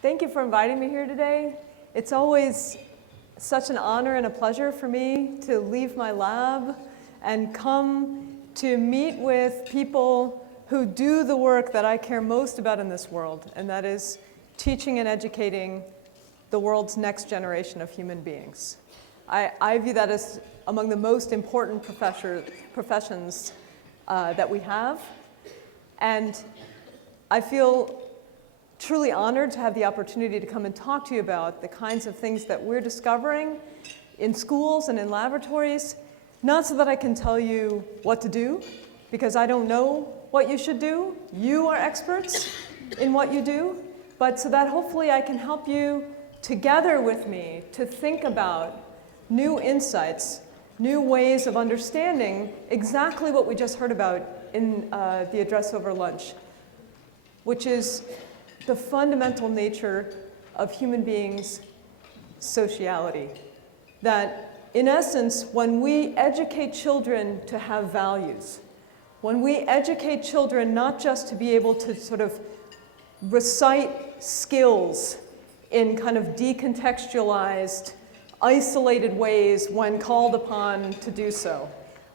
Thank you for inviting me here today. It's always such an honor and a pleasure for me to leave my lab and come to meet with people who do the work that I care most about in this world, and that is teaching and educating the world's next generation of human beings. I view that as among the most important professions that we have, and I feel truly honored to have the opportunity to come and talk to you about the kinds of things that we're discovering in schools and in laboratories, not so that I can tell you what to do, because I don't know what you should do. You are experts in what you do, but so that hopefully I can help you together with me to think about new insights, new ways of understanding exactly what we just heard about in the address over lunch, which is the fundamental nature of human beings' sociality. That, in essence, when we educate children to have values, when we educate children not just to be able to sort of recite skills in kind of decontextualized, isolated ways when called upon to do so,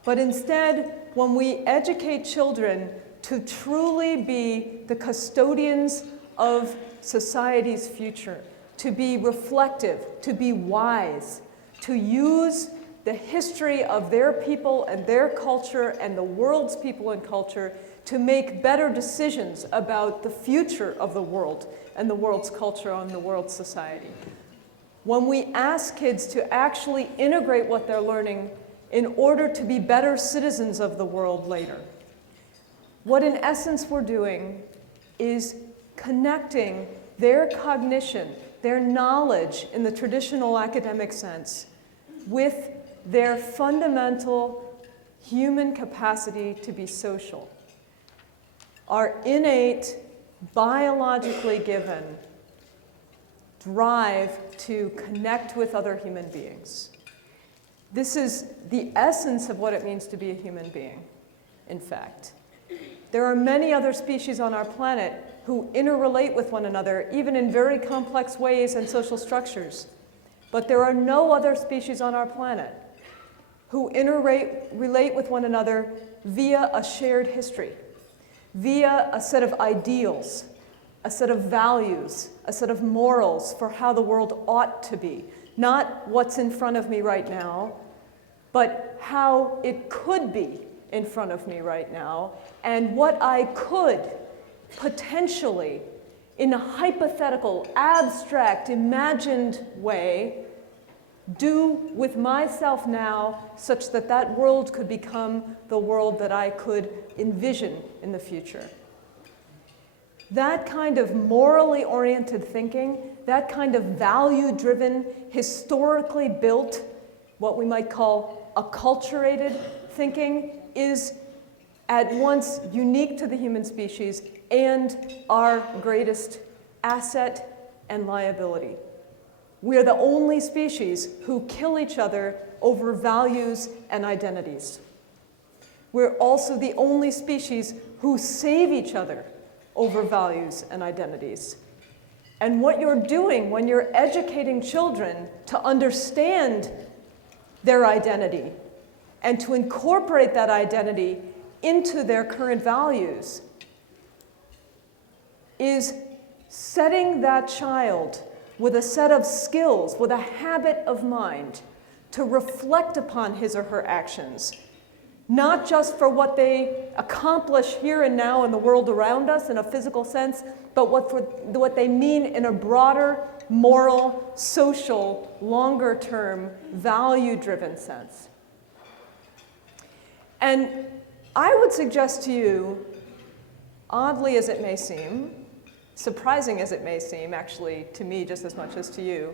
but instead, when we educate children to truly be the custodians of society's future, to be reflective, to be wise, to use the history of their people and their culture and the world's people and culture to make better decisions about the future of the world and the world's culture and the world's society. When we ask kids to actually integrate what they're learning in order to be better citizens of the world later, what in essence we're doing is connecting their cognition, their knowledge in the traditional academic sense, with their fundamental human capacity to be social. Our innate, biologically given drive to connect with other human beings. This is the essence of what it means to be a human being, in fact. There are many other species on our planet who interrelate with one another, even in very complex ways and social structures. But there are no other species on our planet who relate with one another via a shared history, via a set of ideals, a set of values, a set of morals for how the world ought to be. Not what's in front of me right now, but how it could be in front of me right now, and what I could potentially, in a hypothetical, abstract, imagined way, do with myself now such that that world could become the world that I could envision in the future. That kind of morally oriented thinking, that kind of value-driven, historically built, what we might call acculturated thinking, is at once unique to the human species and our greatest asset and liability. We are the only species who kill each other over values and identities. We're also the only species who save each other over values and identities. And what you're doing when you're educating children to understand their identity and to incorporate that identity into their current values is setting that child with a set of skills, with a habit of mind to reflect upon his or her actions, not just for what they accomplish here and now in the world around us in a physical sense, but what they mean in a broader, moral, social, longer-term, value-driven sense. And I would suggest to you, oddly as it may seem, surprising as it may seem, actually, to me just as much as to you,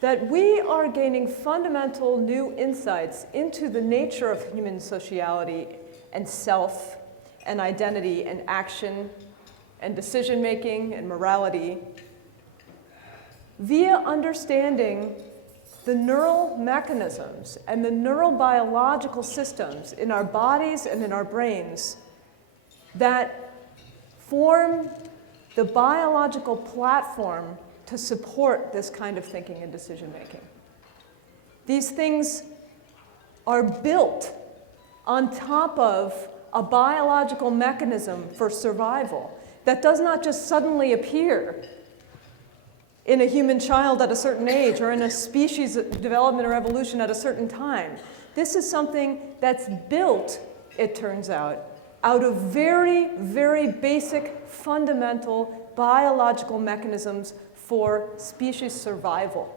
that we are gaining fundamental new insights into the nature of human sociality and self and identity and action and decision-making and morality via understanding the neural mechanisms and the neurobiological systems in our bodies and in our brains that form the biological platform to support this kind of thinking and decision making. These things are built on top of a biological mechanism for survival that does not just suddenly appear in a human child at a certain age or in a species development or evolution at a certain time. This is something that's built, it turns out of very, very basic, fundamental biological mechanisms for species survival.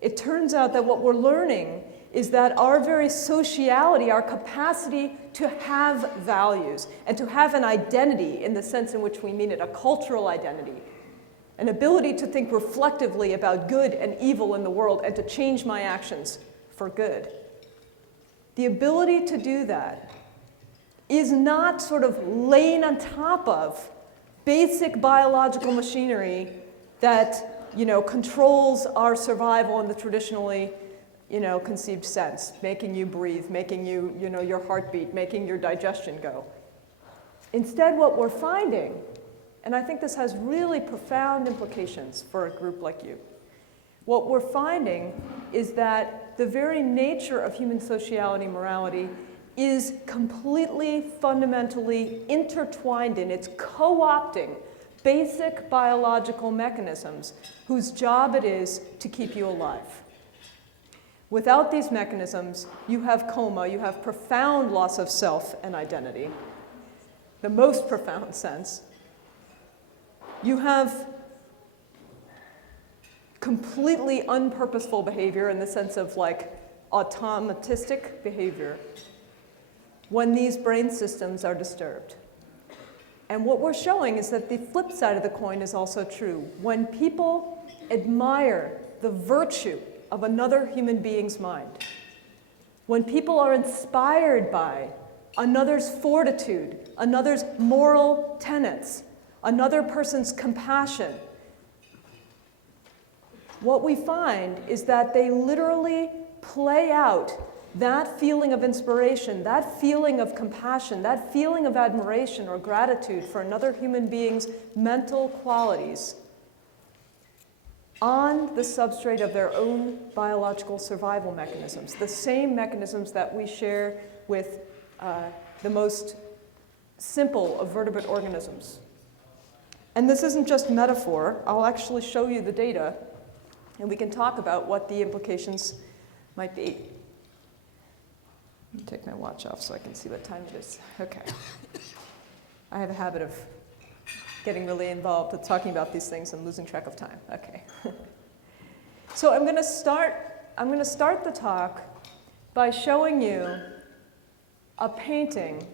It turns out that what we're learning is that our very sociality, our capacity to have values and to have an identity in the sense in which we mean it, a cultural identity, an ability to think reflectively about good and evil in the world and to change my actions for good. The ability to do that is not sort of laying on top of basic biological machinery that, controls our survival in the traditionally, conceived sense, making you breathe, making you, your heartbeat, making your digestion go. Instead, what we're finding, and I think this has really profound implications for a group like you, what we're finding is that the very nature of human sociality and morality is completely, fundamentally intertwined in, it's co-opting basic biological mechanisms whose job it is to keep you alive. Without these mechanisms, you have coma, you have profound loss of self and identity, the most profound sense. You have completely unpurposeful behavior in the sense of like automatistic behavior when these brain systems are disturbed. And what we're showing is that the flip side of the coin is also true. When people admire the virtue of another human being's mind, when people are inspired by another's fortitude, another's moral tenets, another person's compassion, what we find is that they literally play out that feeling of inspiration, that feeling of compassion, that feeling of admiration or gratitude for another human being's mental qualities on the substrate of their own biological survival mechanisms, the same mechanisms that we share with the most simple of vertebrate organisms. And this isn't just metaphor. I'll actually show you the data, and we can talk about what the implications might be. Let me take my watch off so I can see what time it is. Okay. I have a habit of getting really involved with talking about these things and losing track of time. Okay. So I'm going to start the talk by showing you a painting.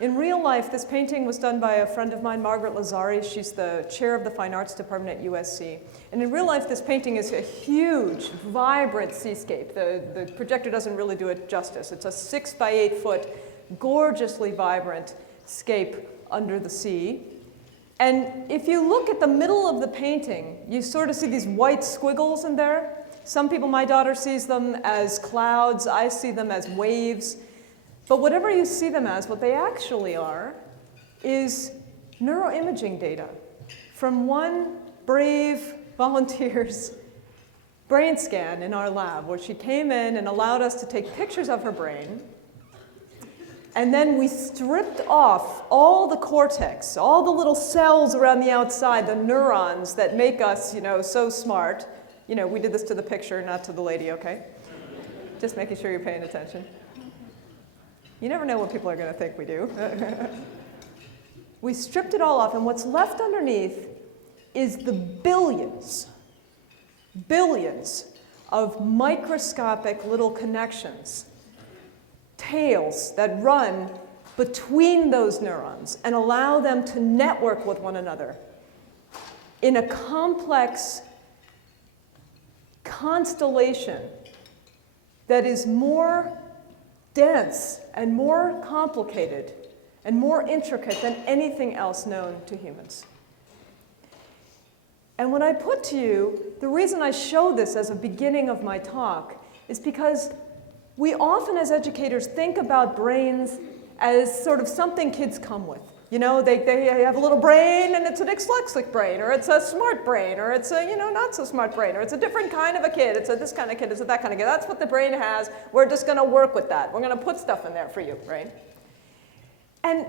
In real life, this painting was done by a friend of mine, Margaret Lazari. She's the chair of the Fine Arts Department at USC. And in real life, this painting is a huge, vibrant seascape. The projector doesn't really do it justice. It's a 6 by 8 foot, gorgeously vibrant scape under the sea. And if you look at the middle of the painting, you sort of see these white squiggles in there. Some people, my daughter sees them as clouds. I see them as waves. But whatever you see them as, what they actually are is neuroimaging data from one brave volunteer's brain scan in our lab, where she came in and allowed us to take pictures of her brain. And then we stripped off all the cortex, all the little cells around the outside, the neurons that make us, so smart. We did this to the picture, not to the lady, okay? Just making sure you're paying attention. You never know what people are going to think we do. We stripped it all off, and what's left underneath is the billions of microscopic little connections, tails that run between those neurons and allow them to network with one another in a complex constellation that is more dense and more complicated and more intricate than anything else known to humans. And when I put to you, the reason I show this as a beginning of my talk is because we often as educators think about brains as sort of something kids come with. You know, they have a little brain and it's a dyslexic brain, or it's a smart brain, or it's a, you know, not so smart brain, or it's a different kind of a kid, it's a this kind of kid, it's a that kind of kid. That's what the brain has. We're just going to work with that. We're going to put stuff in there for you, right? And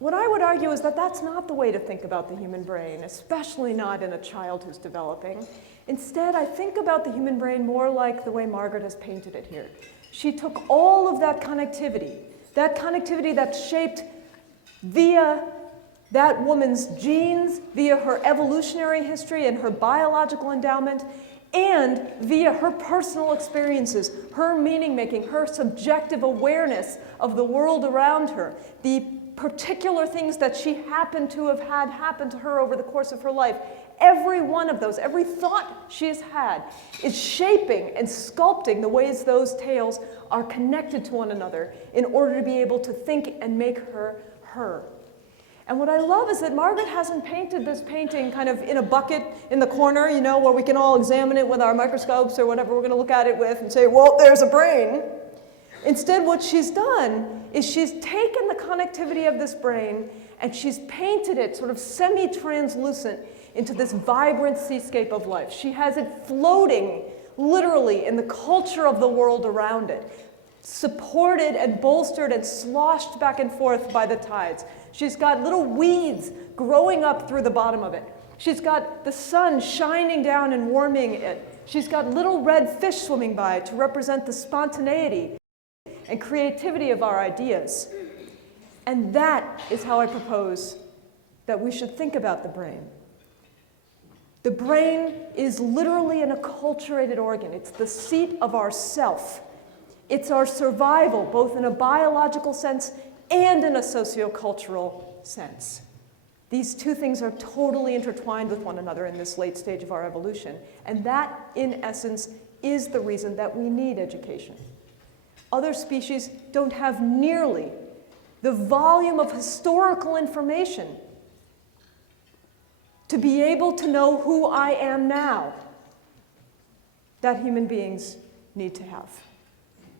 what I would argue is that that's not the way to think about the human brain, especially not in a child who's developing. Instead, I think about the human brain more like the way Margaret has painted it here. She took all of that connectivity that's shaped via that woman's genes, via her evolutionary history and her biological endowment, and via her personal experiences, her meaning-making, her subjective awareness of the world around her, the particular things that she happened to have had happen to her over the course of her life. Every one of those, every thought she has had is shaping and sculpting the ways those tales are connected to one another in order to be able to think and make her her. And what I love is that Margaret hasn't painted this painting kind of in a bucket in the corner, you know, where we can all examine it with our microscopes or whatever we're going to look at it with and say, well, there's a brain. Instead, what she's done is she's taken the connectivity of this brain and she's painted it sort of semi-translucent into this vibrant seascape of life. She has it floating literally in the culture of the world around it, supported and bolstered and sloshed back and forth by the tides. She's got little weeds growing up through the bottom of it. She's got the sun shining down and warming it. She's got little red fish swimming by to represent the spontaneity and creativity of our ideas. And that is how I propose that we should think about the brain. The brain is literally an acculturated organ. It's the seat of our self. It's our survival, both in a biological sense and in a sociocultural sense. These two things are totally intertwined with one another in this late stage of our evolution. And that, in essence, is the reason that we need education. Other species don't have nearly the volume of historical information to be able to know who I am now that human beings need to have.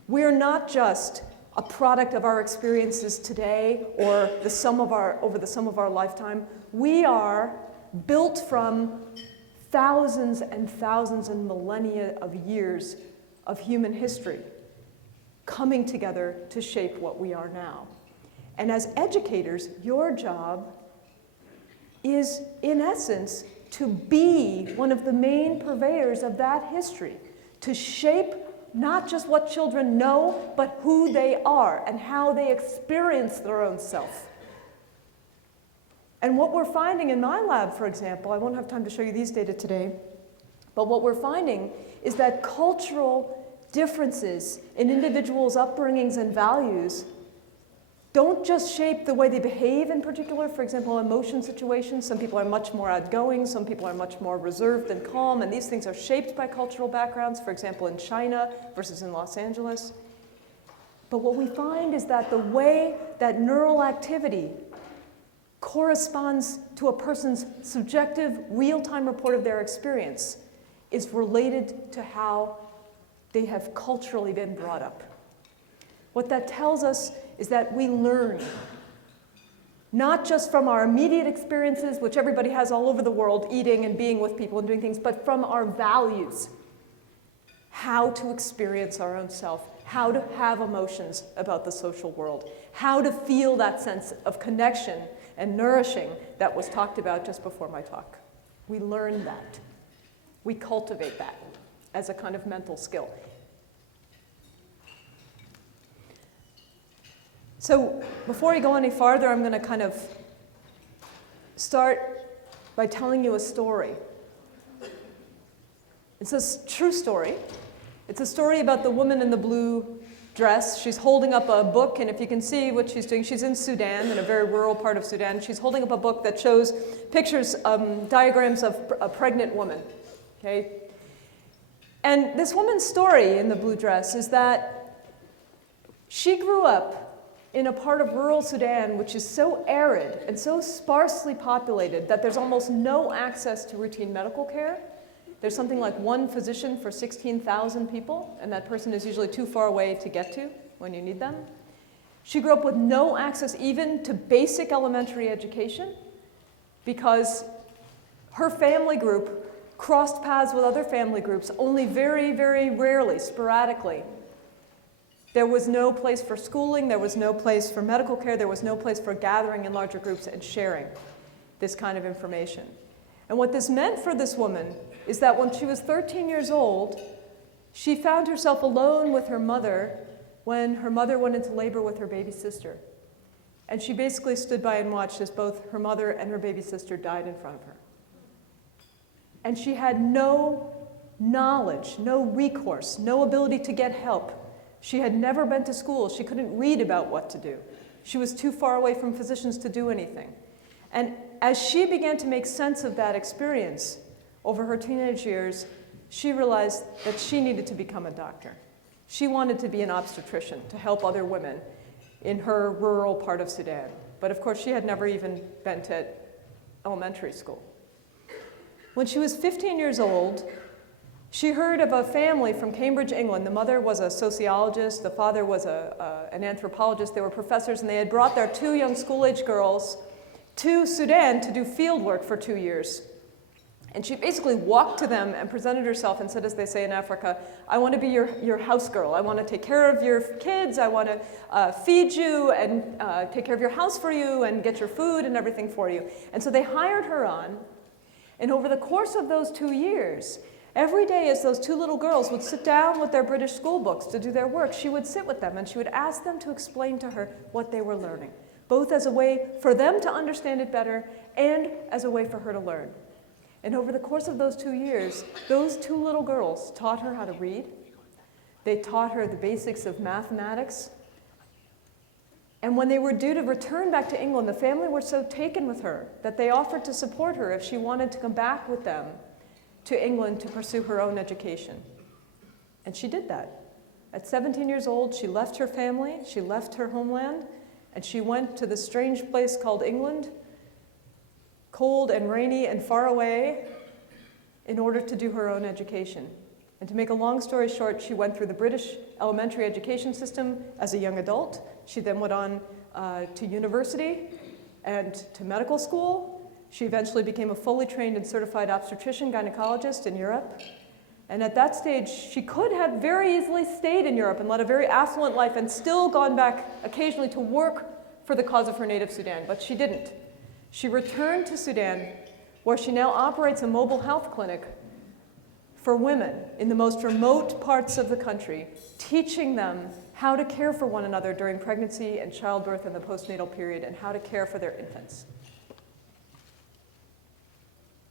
We're not just a product of our experiences today or over the sum of our lifetime. We are built from thousands and thousands and millennia of years of human history coming together to shape what we are now. And as educators, your job is, in essence, to be one of the main purveyors of that history, to shape not just what children know, but who they are and how they experience their own self. And what we're finding in my lab, for example, I won't have time to show you these data today, but what we're finding is that cultural differences in individuals' upbringings and values don't just shape the way they behave in particular. For example, emotion situations, some people are much more outgoing, some people are much more reserved and calm, and these things are shaped by cultural backgrounds, for example, in China versus in Los Angeles. But what we find is that the way that neural activity corresponds to a person's subjective, real-time report of their experience is related to how they have culturally been brought up. What that tells us is that we learn, not just from our immediate experiences, which everybody has all over the world, eating and being with people and doing things, but from our values, how to experience our own self, how to have emotions about the social world, how to feel that sense of connection and nourishing that was talked about just before my talk. We learn that. We cultivate that as a kind of mental skill. So before I go any farther, I'm going to kind of start by telling you a story. It's a true story. It's a story about the woman in the blue dress. She's holding up a book, and if you can see what she's doing, she's in Sudan, in a very rural part of Sudan. She's holding up a book that shows pictures, diagrams of a pregnant woman. Okay? And this woman's story in the blue dress is that she grew up in a part of rural Sudan which is so arid and so sparsely populated that there's almost no access to routine medical care. There's something like one physician for 16,000 people, and that person is usually too far away to get to when you need them. She grew up with no access even to basic elementary education because her family group crossed paths with other family groups only very, very rarely, sporadically. There was no place for schooling, there was no place for medical care, there was no place for gathering in larger groups and sharing this kind of information. And what this meant for this woman is that when she was 13 years old, she found herself alone with her mother when her mother went into labor with her baby sister. And she basically stood by and watched as both her mother and her baby sister died in front of her. And she had no knowledge, no recourse, no ability to get help. She had never been to school. She couldn't read about what to do. She was too far away from physicians to do anything. And as she began to make sense of that experience over her teenage years, she realized that she needed to become a doctor. She wanted to be an obstetrician to help other women in her rural part of Sudan. But of course, she had never even been to elementary school. When she was 15 years old, she heard of a family from Cambridge, England. The mother was a sociologist, the father was an anthropologist. They were professors, and they had brought their 2 young school-age girls to Sudan to do field work for 2 years. And she basically walked to them and presented herself and said, as they say in Africa, I want to be your house girl. I want to take care of your kids. I want to feed you and take care of your house for you and get your food and everything for you. And so they hired her on. And over the course of those 2 years, every day as those 2 little girls would sit down with their British school books to do their work, she would sit with them and she would ask them to explain to her what they were learning, both as a way for them to understand it better and as a way for her to learn. And over the course of those 2 years, those 2 little girls taught her how to read. They taught her the basics of mathematics. And when they were due to return back to England, the family were so taken with her that they offered to support her if she wanted to come back with them to England to pursue her own education. And she did that. At 17 years old, she left her family, she left her homeland, and she went to this strange place called England, cold and rainy and far away, in order to do her own education. And to make a long story short, she went through the British elementary education system as a young adult. She then went on to university and to medical school. She eventually became a fully trained and certified obstetrician gynecologist in Europe. And at that stage, she could have very easily stayed in Europe and led a very affluent life and still gone back occasionally to work for the cause of her native Sudan, but she didn't. She returned to Sudan, where she now operates a mobile health clinic for women in the most remote parts of the country, teaching them how to care for one another during pregnancy and childbirth and the postnatal period, and how to care for their infants.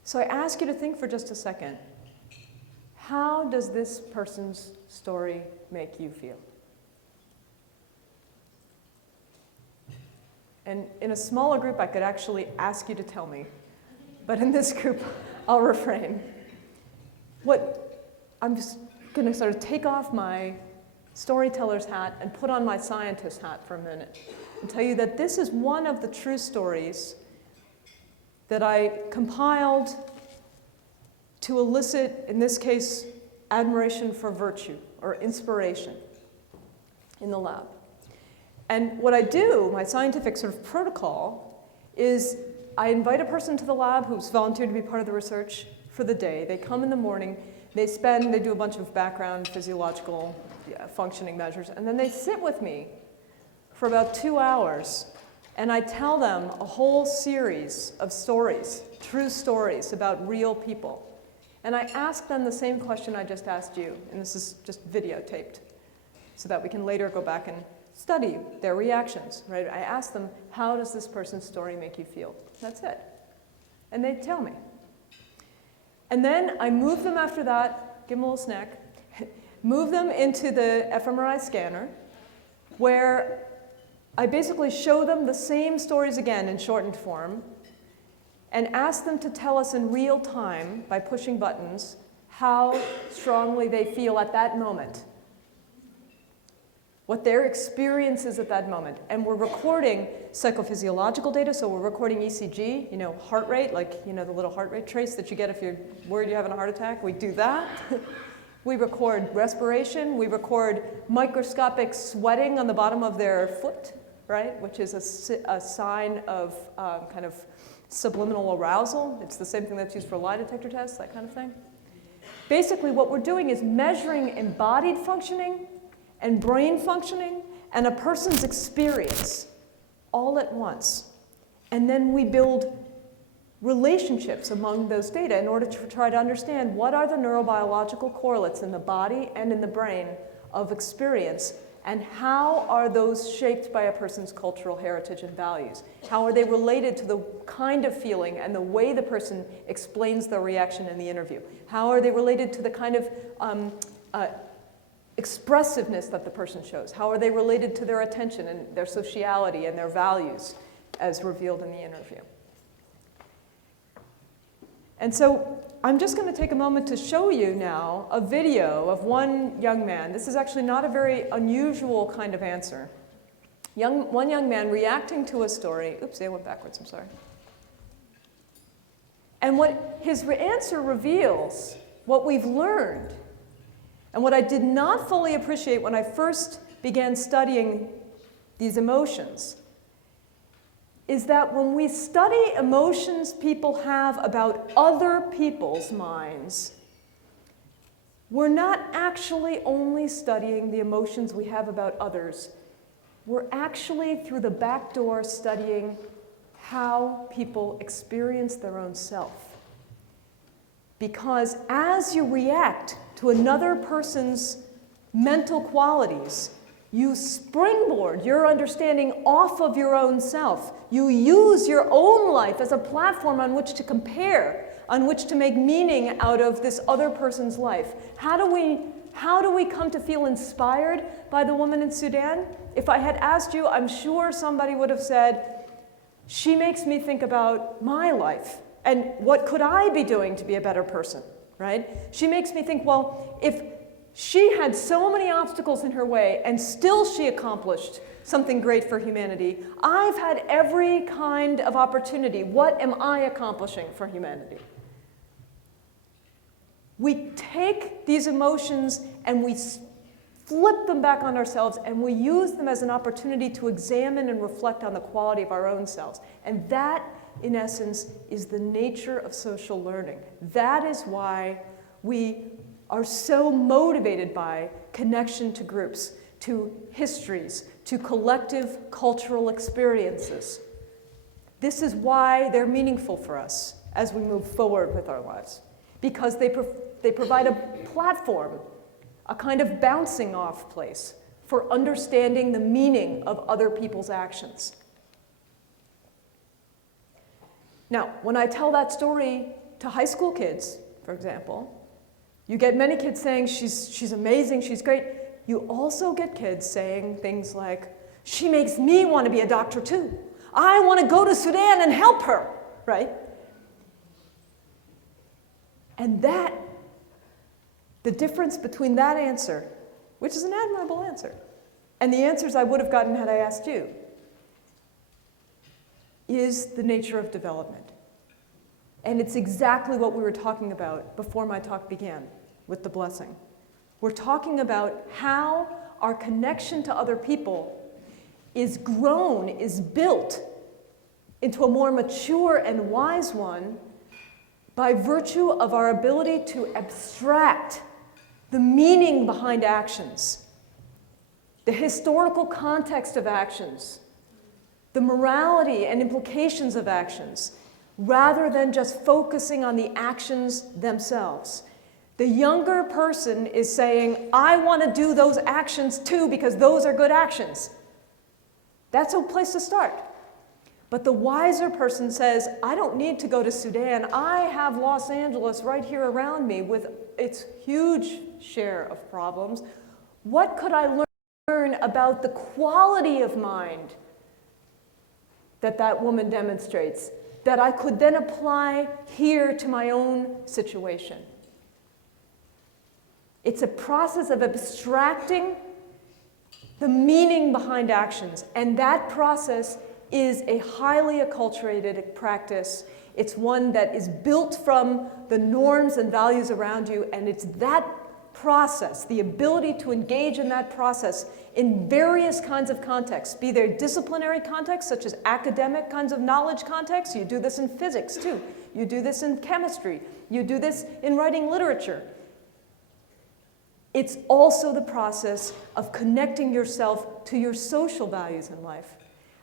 So I ask you to think for just a second, how does this person's story make you feel? And in a smaller group, I could actually ask you to tell me. But in this group, I'll refrain. I'm just going to sort of take off my storyteller's hat and put on my scientist hat for a minute and tell you that this is one of the true stories that I compiled to elicit, in this case, admiration for virtue or inspiration in the lab. And what I do, my scientific sort of protocol, is I invite a person to the lab who's volunteered to be part of the research for the day. They come in the morning, they do a bunch of background physiological functioning measures, and then they sit with me for about 2 hours, and I tell them a whole series of stories, true stories about real people. And I ask them the same question I just asked you, and this is just videotaped, so that we can later go back and study their reactions, right? I ask them, how does this person's story make you feel? That's it. And they tell me. And then I move them after that, give them a little snack, move them into the fMRI scanner, where I basically show them the same stories again in shortened form, and ask them to tell us in real time, by pushing buttons, how strongly they feel at that moment, what their experience is at that moment. And we're recording psychophysiological data, so we're recording ECG, heart rate, like, the little heart rate trace that you get if you're worried you're having a heart attack. We do that. We record respiration. We record microscopic sweating on the bottom of their foot right? Which is a sign of kind of subliminal arousal. It's the same thing that's used for lie detector tests, that kind of thing. Basically, what we're doing is measuring embodied functioning and brain functioning and a person's experience all at once. And then we build relationships among those data in order to try to understand what are the neurobiological correlates in the body and in the brain of experience, and how are those shaped by a person's cultural heritage and values? How are they related to the kind of feeling and the way the person explains their reaction in the interview? How are they related to the kind of expressiveness that the person shows? How are they related to their attention and their sociality and their values as revealed in the interview? And so I'm just going to take a moment to show you now a video of one young man. This is actually not a very unusual kind of answer. One young man reacting to a story. Oops, I went backwards, I'm sorry. And what his answer reveals, what we've learned, and what I did not fully appreciate when I first began studying these emotions, is that when we study emotions people have about other people's minds, we're not actually only studying the emotions we have about others. We're actually, through the back door, studying how people experience their own self. Because as you react to another person's mental qualities, you springboard your understanding off of your own self. You use your own life as a platform on which to compare, on which to make meaning out of this other person's life. How do we come to feel inspired by the woman in Sudan? If I had asked you, I'm sure somebody would have said, she makes me think about my life and what could I be doing to be a better person, right? She makes me think, well, if she had so many obstacles in her way, and still she accomplished something great for humanity. I've had every kind of opportunity. What am I accomplishing for humanity? We take these emotions and we flip them back on ourselves, and we use them as an opportunity to examine and reflect on the quality of our own selves. And that, in essence, is the nature of social learning. That is why we are so motivated by connection to groups, to histories, to collective cultural experiences. This is why they're meaningful for us as we move forward with our lives, because they provide a platform, a kind of bouncing off place for understanding the meaning of other people's actions. Now, when I tell that story to high school kids, for example, you get many kids saying, she's amazing, she's great. You also get kids saying things like, she makes me want to be a doctor too. I want to go to Sudan and help her, right? And the difference between that answer, which is an admirable answer, and the answers I would have gotten had I asked you, is the nature of development. And it's exactly what we were talking about before my talk began with the blessing. We're talking about how our connection to other people is grown, is built into a more mature and wise one by virtue of our ability to abstract the meaning behind actions, the historical context of actions, the morality and implications of actions, rather than just focusing on the actions themselves. The younger person is saying, I want to do those actions too because those are good actions. That's a place to start. But the wiser person says, I don't need to go to Sudan. I have Los Angeles right here around me with its huge share of problems. What could I learn about the quality of mind that woman demonstrates that I could then apply here to my own situation? It's a process of abstracting the meaning behind actions, and that process is a highly acculturated practice. It's one that is built from the norms and values around you, and it's that process, the ability to engage in that process in various kinds of contexts, be there disciplinary contexts, such as academic kinds of knowledge contexts. You do this in physics, too. You do this in chemistry. You do this in writing literature. It's also the process of connecting yourself to your social values in life.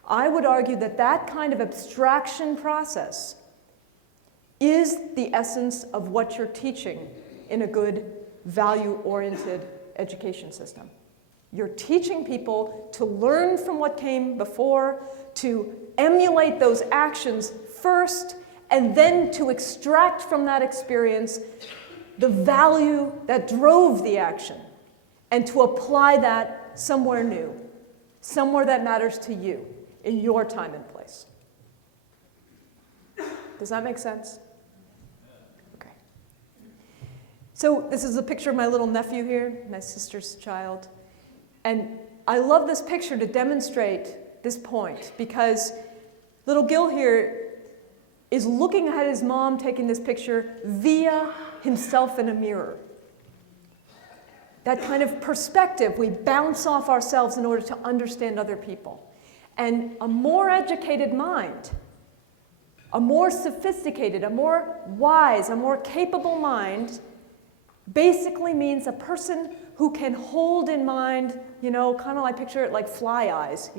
I would argue that that kind of abstraction process is the essence of what you're teaching in a good, value-oriented education system. You're teaching people to learn from what came before, to emulate those actions first, and then to extract from that experience the value that drove the action, and to apply that somewhere new, somewhere that matters to you in your time and place. Does that make sense? Okay. So this is a picture of my little nephew here, my sister's child. And I love this picture to demonstrate this point, because little Gil here is looking at his mom taking this picture via himself in a mirror. That kind of perspective, we bounce off ourselves in order to understand other people. And a more educated mind, a more sophisticated, a more wise, a more capable mind basically means a person who can hold in mind, kind of I picture it like fly eyes,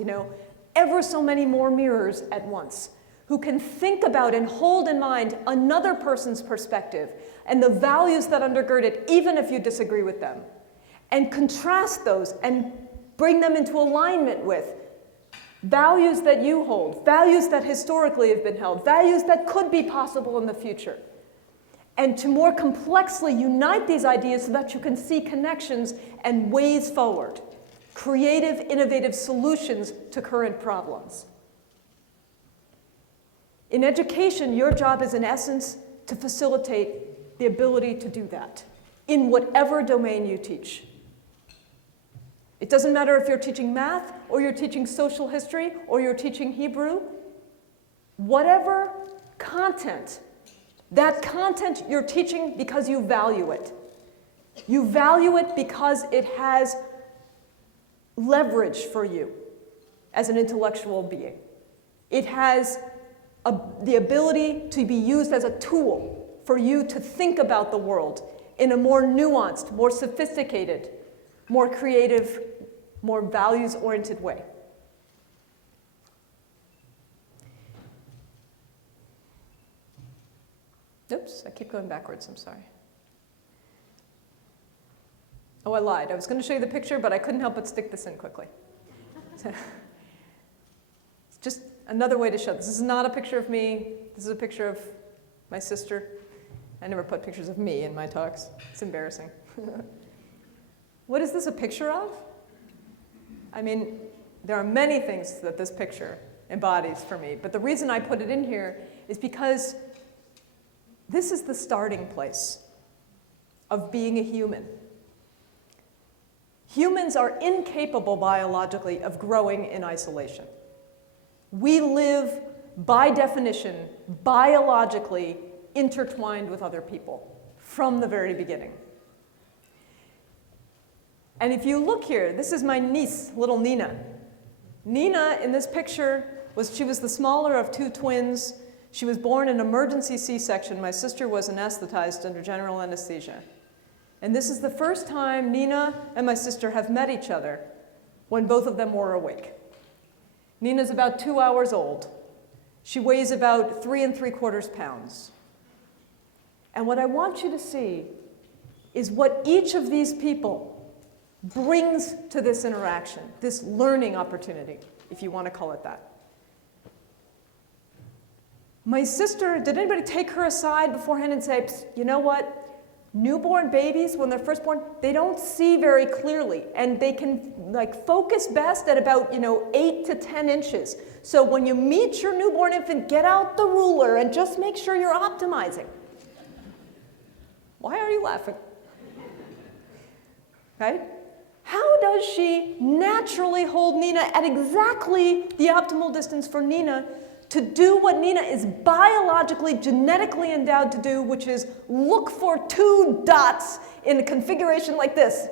ever so many more mirrors at once, who can think about and hold in mind another person's perspective and the values that undergird it, even if you disagree with them, and contrast those and bring them into alignment with values that you hold, values that historically have been held, values that could be possible in the future. And to more complexly unite these ideas so that you can see connections and ways forward, creative, innovative solutions to current problems. In education, your job is, in essence, to facilitate the ability to do that in whatever domain you teach. It doesn't matter if you're teaching math, or you're teaching social history, or you're teaching Hebrew. Whatever content, that content you're teaching because you value it. You value it because it has leverage for you as an intellectual being. It has the ability to be used as a tool for you to think about the world in a more nuanced, more sophisticated, more creative, more values-oriented way. Oops, I keep going backwards, I'm sorry. Oh, I lied. I was going to show you the picture, but I couldn't help but stick this in quickly. So, it's just another way to show this. This is not a picture of me. This is a picture of my sister. I never put pictures of me in my talks. It's embarrassing. What is this a picture of? I mean, there are many things that this picture embodies for me, but the reason I put it in here is because this is the starting place of being a human. Humans are incapable biologically of growing in isolation. We live, by definition, biologically intertwined with other people from the very beginning. And if you look here, this is my niece, little Nina. Nina, in this picture, she was the smaller of two twins. She was born in emergency C-section. My sister was anesthetized under general anesthesia. And this is the first time Nina and my sister have met each other when both of them were awake. Nina's about 2 hours old. She weighs about 3 3/4 pounds. And what I want you to see is what each of these people brings to this interaction, this learning opportunity, if you want to call it that. My sister, did anybody take her aside beforehand and say, you know what? Newborn babies, when they're first born, they don't see very clearly, and they can focus best at about 8 to 10 inches. So when you meet your newborn infant, get out the ruler and just make sure you're optimizing. Why are you laughing? Right? How does she naturally hold Nina at exactly the optimal distance for Nina to do what Nina is biologically, genetically endowed to do, which is look for 2 dots in a configuration like this.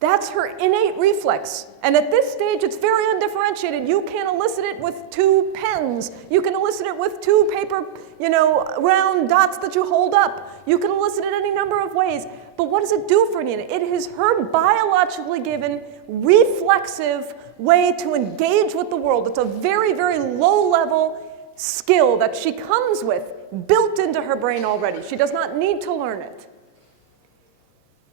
That's her innate reflex. And at this stage, it's very undifferentiated. You can elicit it with 2 pens. You can elicit it with 2 paper, round dots that you hold up. You can elicit it any number of ways. But what does it do for Nina? It is her biologically given, reflexive way to engage with the world. It's a very, very low-level skill that she comes with, built into her brain already. She does not need to learn it.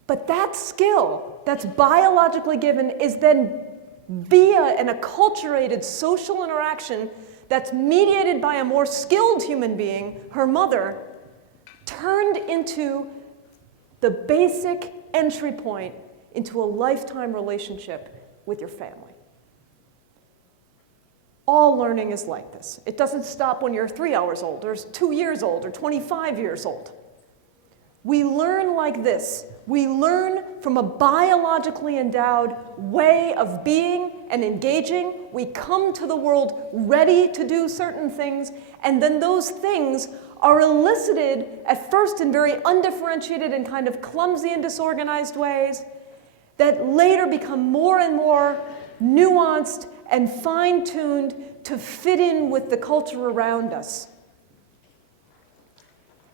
But that skill that's biologically given is then via an acculturated social interaction that's mediated by a more skilled human being, her mother, turned into the basic entry point into a lifetime relationship with your family. All learning is like this. It doesn't stop when you're 3 hours old, or 2 years old, or 25 years old. We learn like this. We learn from a biologically endowed way of being and engaging. We come to the world ready to do certain things, and then those things are elicited at first in very undifferentiated and kind of clumsy and disorganized ways that later become more and more nuanced and fine-tuned to fit in with the culture around us.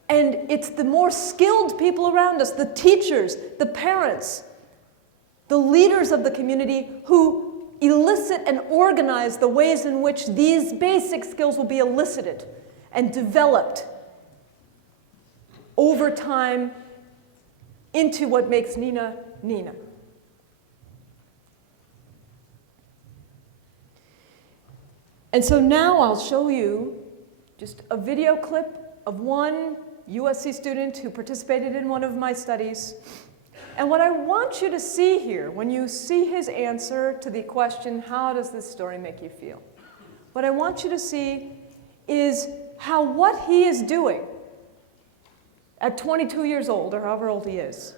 And it's the more skilled people around us, the teachers, the parents, the leaders of the community who elicit and organize the ways in which these basic skills will be elicited and developed over time into what makes Nina, Nina. And so now I'll show you just a video clip of one USC student who participated in one of my studies. And what I want you to see here, when you see his answer to the question, how does this story make you feel? What I want you to see is how what he is doing at 22 years old, or however old he is,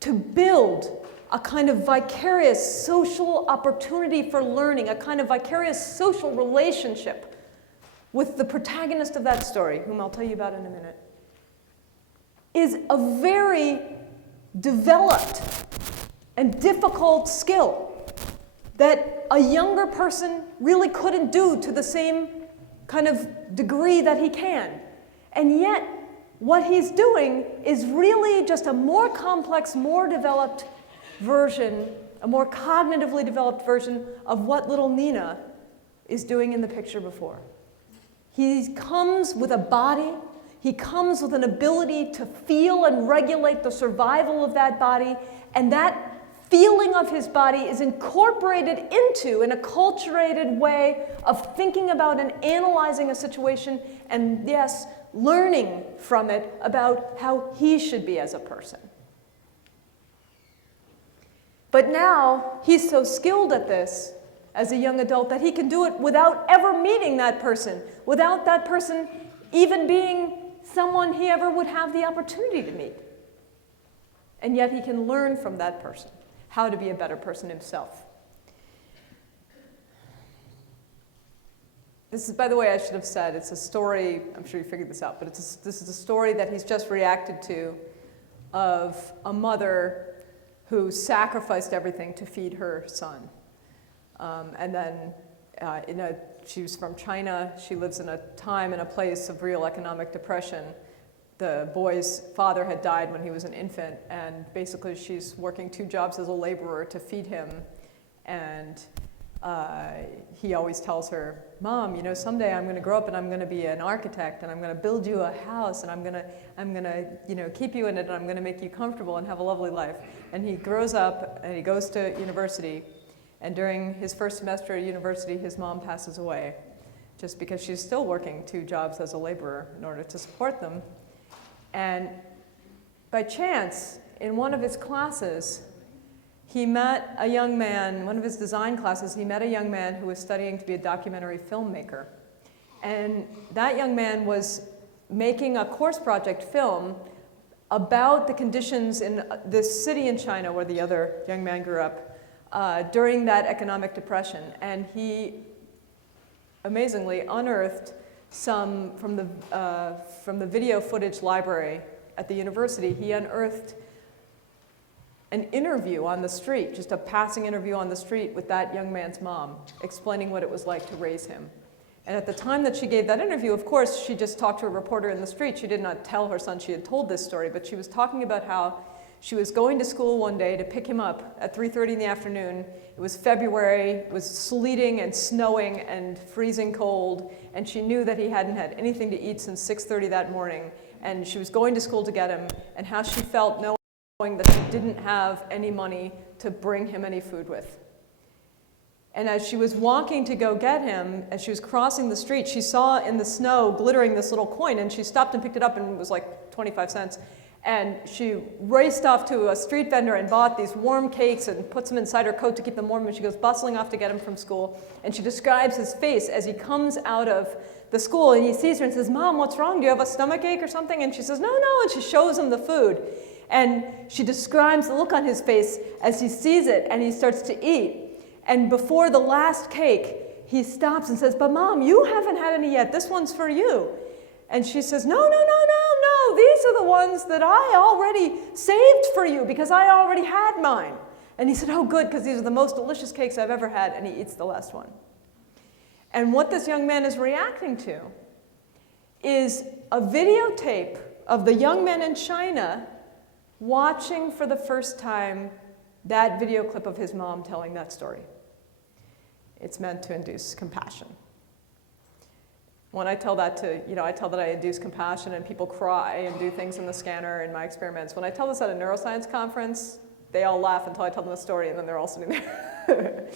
to build a kind of vicarious social opportunity for learning, a kind of vicarious social relationship with the protagonist of that story, whom I'll tell you about in a minute, is a very developed and difficult skill that a younger person really couldn't do to the same kind of degree that he can. And yet, what he's doing is really just a more complex, more developed version, a more cognitively developed version of what little Nina is doing in the picture before. He comes with a body, he comes with an ability to feel and regulate the survival of that body, and that feeling of his body is incorporated into an acculturated way of thinking about and analyzing a situation, and yes, learning from it about how he should be as a person. But now, he's so skilled at this as a young adult that he can do it without ever meeting that person, without that person even being someone he ever would have the opportunity to meet. And yet he can learn from that person how to be a better person himself. This is, by the way, I should have said, it's a story, I'm sure you figured this out, but this is a story that he's just reacted to of a mother who sacrificed everything to feed her son. And then she was from China. She lives in a time and a place of real economic depression. The boy's father had died when he was an infant, and basically she's working 2 jobs as a laborer to feed him. And he always tells her, "Mom, someday I'm going to grow up and I'm going to be an architect, and I'm going to build you a house, and I'm going to keep you in it, and I'm going to make you comfortable and have a lovely life." And he grows up and he goes to university. And during his first semester at university, his mom passes away, just because she's still working 2 jobs as a laborer in order to support them. And by chance, in one of his classes, he met a young man, one of his design classes, he met a young man who was studying to be a documentary filmmaker. And that young man was making a course project film about the conditions in this city in China where the other young man grew up during that economic depression. And he amazingly unearthed from the video footage library at the university. He unearthed an interview on the street, just a passing interview on the street with that young man's mom, explaining what it was like to raise him. And at the time that she gave that interview, of course, she just talked to a reporter in the street. She did not tell her son she had told this story, but she was talking about how she was going to school one day to pick him up at 3:30 in the afternoon. It was February, it was sleeting and snowing and freezing cold, and she knew that he hadn't had anything to eat since 6:30 that morning, and she was going to school to get him, and how she felt knowing that she didn't have any money to bring him any food with. And as she was walking to go get him, as she was crossing the street, she saw in the snow glittering this little coin, and she stopped and picked it up, and it was like 25 cents. And she raced off to a street vendor and bought these warm cakes and puts them inside her coat to keep them warm, and she goes bustling off to get him from school. And she describes his face as he comes out of the school, and he sees her and says, "Mom, what's wrong? Do you have a stomach ache or something?" And she says, "No, no," and she shows him the food. And she describes the look on his face as he sees it and he starts to eat. And before the last cake, he stops and says, "But Mom, you haven't had any yet. This one's for you." And she says, "No, no, no, no, no. These are the ones that I already saved for you because I already had mine." And he said, "Oh, good, because these are the most delicious cakes I've ever had." And he eats the last one. And what this young man is reacting to is a videotape of the young man in China watching for the first time that video clip of his mom telling that story. It's meant to induce compassion. When I tell that I induce compassion and people cry and do things in the scanner in my experiments. When I tell this at a neuroscience conference, they all laugh until I tell them the story, and then they're all sitting there.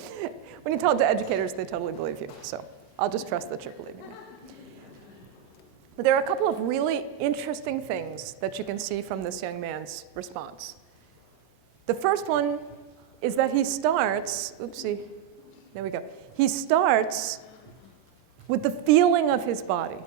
When you tell it to educators, they totally believe you. So I'll just trust that you're believing me. But there are a couple of really interesting things that you can see from this young man's response. The first one is that he starts, there we go. He starts with the feeling of his body,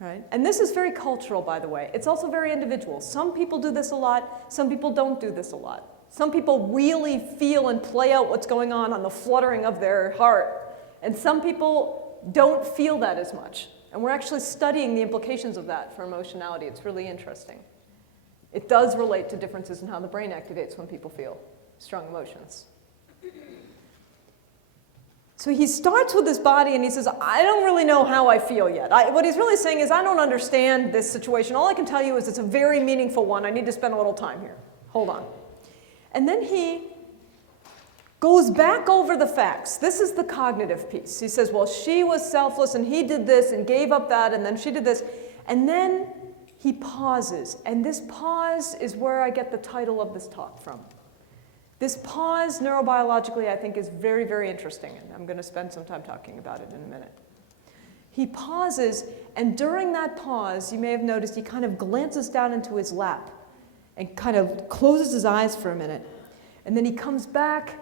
right? And this is very cultural, by the way. It's also very individual. Some people do this a lot. Some people don't do this a lot. Some people really feel and play out what's going on the fluttering of their heart. And some people don't feel that as much. And we're actually studying the implications of that for emotionality. It's really interesting. It does relate to differences in how the brain activates when people feel strong emotions. So he starts with his body and he says, "I don't really know how I feel yet." What he's really saying is, "I don't understand this situation. All I can tell you is it's a very meaningful one. I need to spend a little time here. Hold on." And then he goes back over the facts. This is the cognitive piece. He says, well, she was selfless and he did this and gave up that and then she did this. And then he pauses. And this pause is where I get the title of this talk from. This pause, neurobiologically, I think is very, very interesting. And I'm going to spend some time talking about it in a minute. He pauses, and during that pause, you may have noticed he kind of glances down into his lap and kind of closes his eyes for a minute. And then he comes back.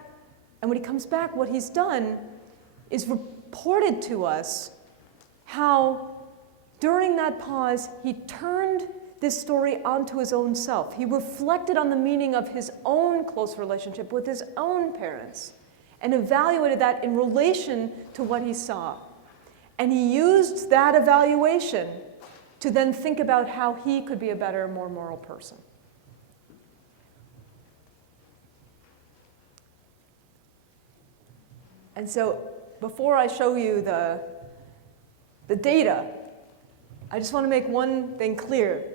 And when he comes back, what he's done is reported to us how during that pause, he turned this story onto his own self. He reflected on the meaning of his own close relationship with his own parents and evaluated that in relation to what he saw. And he used that evaluation to then think about how he could be a better, more moral person. And so before I show you the data, I just want to make one thing clear.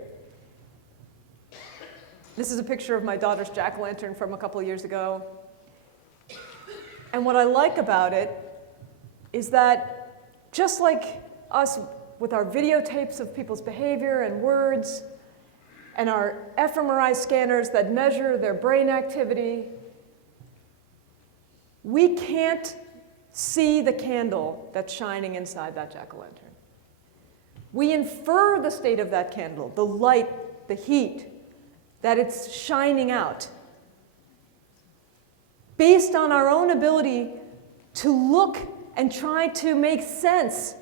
This is a picture of my daughter's jack-o'-lantern from a couple of years ago. And what I like about it is that just like us with our videotapes of people's behavior and words, and our fMRI scanners that measure their brain activity, we can't see the candle that's shining inside that jack-o'-lantern. We infer the state of that candle, the light, the heat, that it's shining out, based on our own ability to look and try to make sense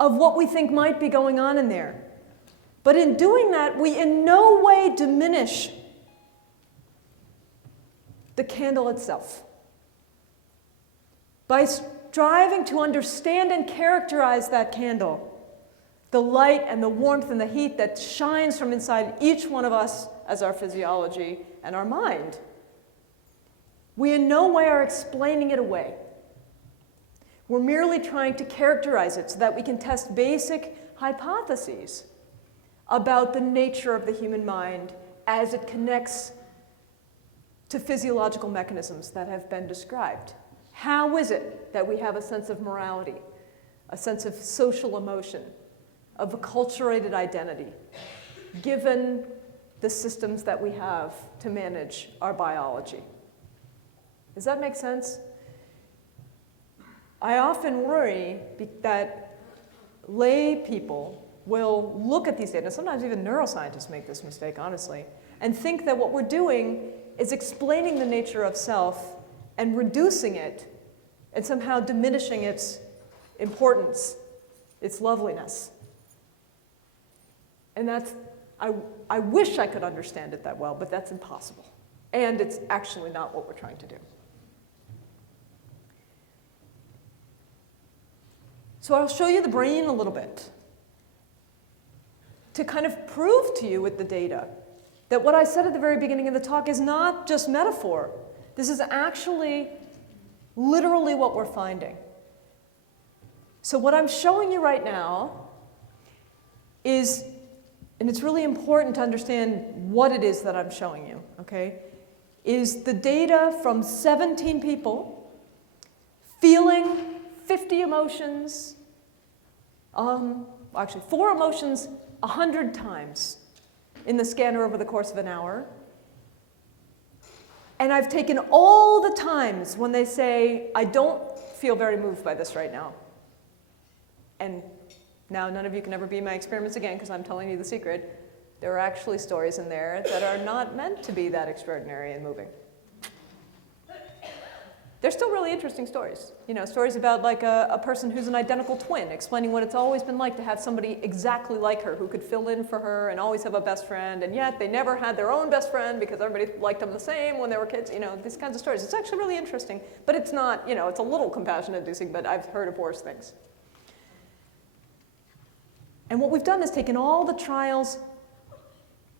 of what we think might be going on in there. But in doing that, we in no way diminish the candle itself. By striving to understand and characterize that candle, the light and the warmth and the heat that shines from inside each one of us as our physiology and our mind. We in no way are explaining it away. We're merely trying to characterize it so that we can test basic hypotheses about the nature of the human mind as it connects to physiological mechanisms that have been described. How is it that we have a sense of morality, a sense of social emotion, of acculturated identity, given the systems that we have to manage our biology? Does that make sense? I often worry that lay people will look at these data, sometimes even neuroscientists make this mistake, honestly, and think that what we're doing is explaining the nature of self and reducing it and somehow diminishing its importance, its loveliness. And that's, I wish I could understand it that well, but that's impossible. And it's actually not what we're trying to do. So I'll show you the brain a little bit to kind of prove to you with the data that what I said at the very beginning of the talk is not just metaphor. This is actually literally what we're finding. So what I'm showing you right now is, and it's really important to understand what it is that I'm showing you, okay, is the data from 17 people feeling 50 emotions, actually 4 emotions 100 times in the scanner over the course of an hour. And I've taken all the times when they say, I don't feel very moved by this right now. And now none of you can ever be in my experiments again because I'm telling you the secret. There are actually stories in there that are not meant to be that extraordinary and moving. They're still really interesting stories. You know, stories about like a person who's an identical twin, explaining what it's always been like to have somebody exactly like her who could fill in for her and always have a best friend, and yet they never had their own best friend because everybody liked them the same when they were kids. You know, these kinds of stories. It's actually really interesting, but it's not, you know, it's a little compassion-inducing, but I've heard of worse things. And what we've done is taken all the trials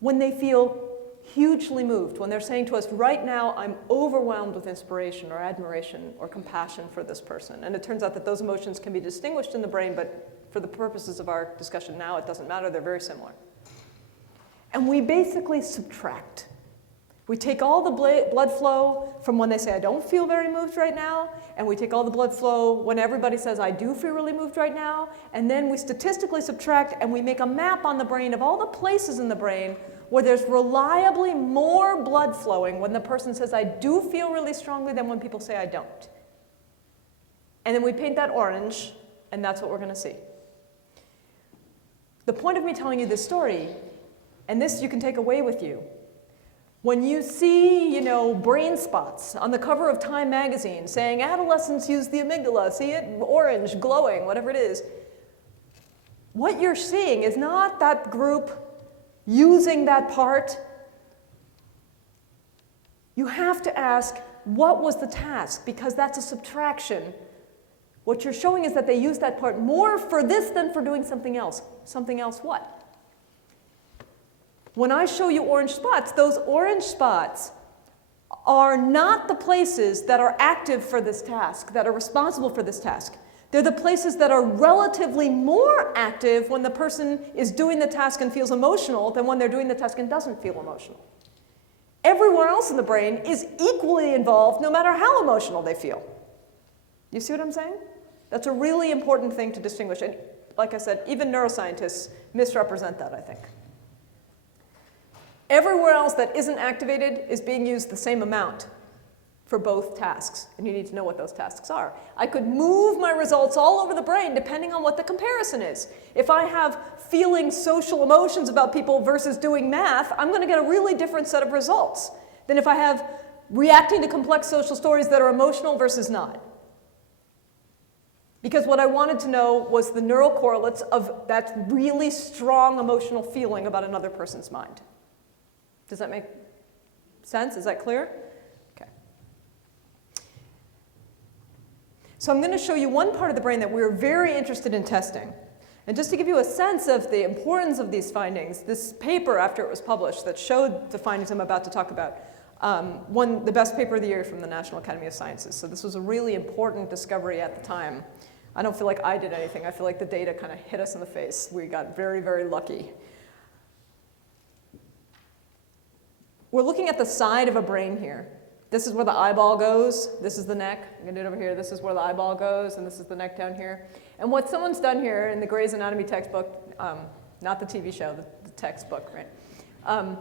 when they feel hugely moved, when they're saying to us, right now I'm overwhelmed with inspiration or admiration or compassion for this person. And it turns out that those emotions can be distinguished in the brain, but for the purposes of our discussion now, it doesn't matter, they're very similar. And we basically subtract. We take all the blood flow from when they say, I don't feel very moved right now, and we take all the blood flow when everybody says, I do feel really moved right now, and then we statistically subtract, and we make a map on the brain of all the places in the brain where there's reliably more blood flowing when the person says, I do feel really strongly, than when people say, I don't. And then we paint that orange, and that's what we're going to see. The point of me telling you this story, and this you can take away with you, when you see, you know, brain spots on the cover of Time magazine saying adolescents use the amygdala, see it orange, glowing, whatever it is, what you're seeing is not that group using that part. You have to ask, what was the task? Because that's a subtraction. What you're showing is that they use that part more for this than for doing something else. Something else what? When I show you orange spots, those orange spots are not the places that are active for this task, that are responsible for this task. They're the places that are relatively more active when the person is doing the task and feels emotional than when they're doing the task and doesn't feel emotional. Everywhere else in the brain is equally involved no matter how emotional they feel. You see what I'm saying? That's a really important thing to distinguish. And like I said, even neuroscientists misrepresent that, I think. Everywhere else that isn't activated is being used the same amount for both tasks, and you need to know what those tasks are. I could move my results all over the brain depending on what the comparison is. If I have feeling social emotions about people versus doing math, I'm going to get a really different set of results than if I have reacting to complex social stories that are emotional versus not. Because what I wanted to know was the neural correlates of that really strong emotional feeling about another person's mind. Does that make sense? Is that clear? Okay. So I'm going to show you one part of the brain that we're very interested in testing. And just to give you a sense of the importance of these findings, this paper after it was published that showed the findings I'm about to talk about won the best paper of the year from the National Academy of Sciences. So this was a really important discovery at the time. I don't feel like I did anything. I feel like the data kind of hit us in the face. We got very, very lucky. We're looking at the side of a brain here. This is where the eyeball goes. This is the neck. I'm going to do it over here. This is where the eyeball goes, and this is the neck down here. And what someone's done here in the Gray's Anatomy textbook, not the TV show, the textbook, right?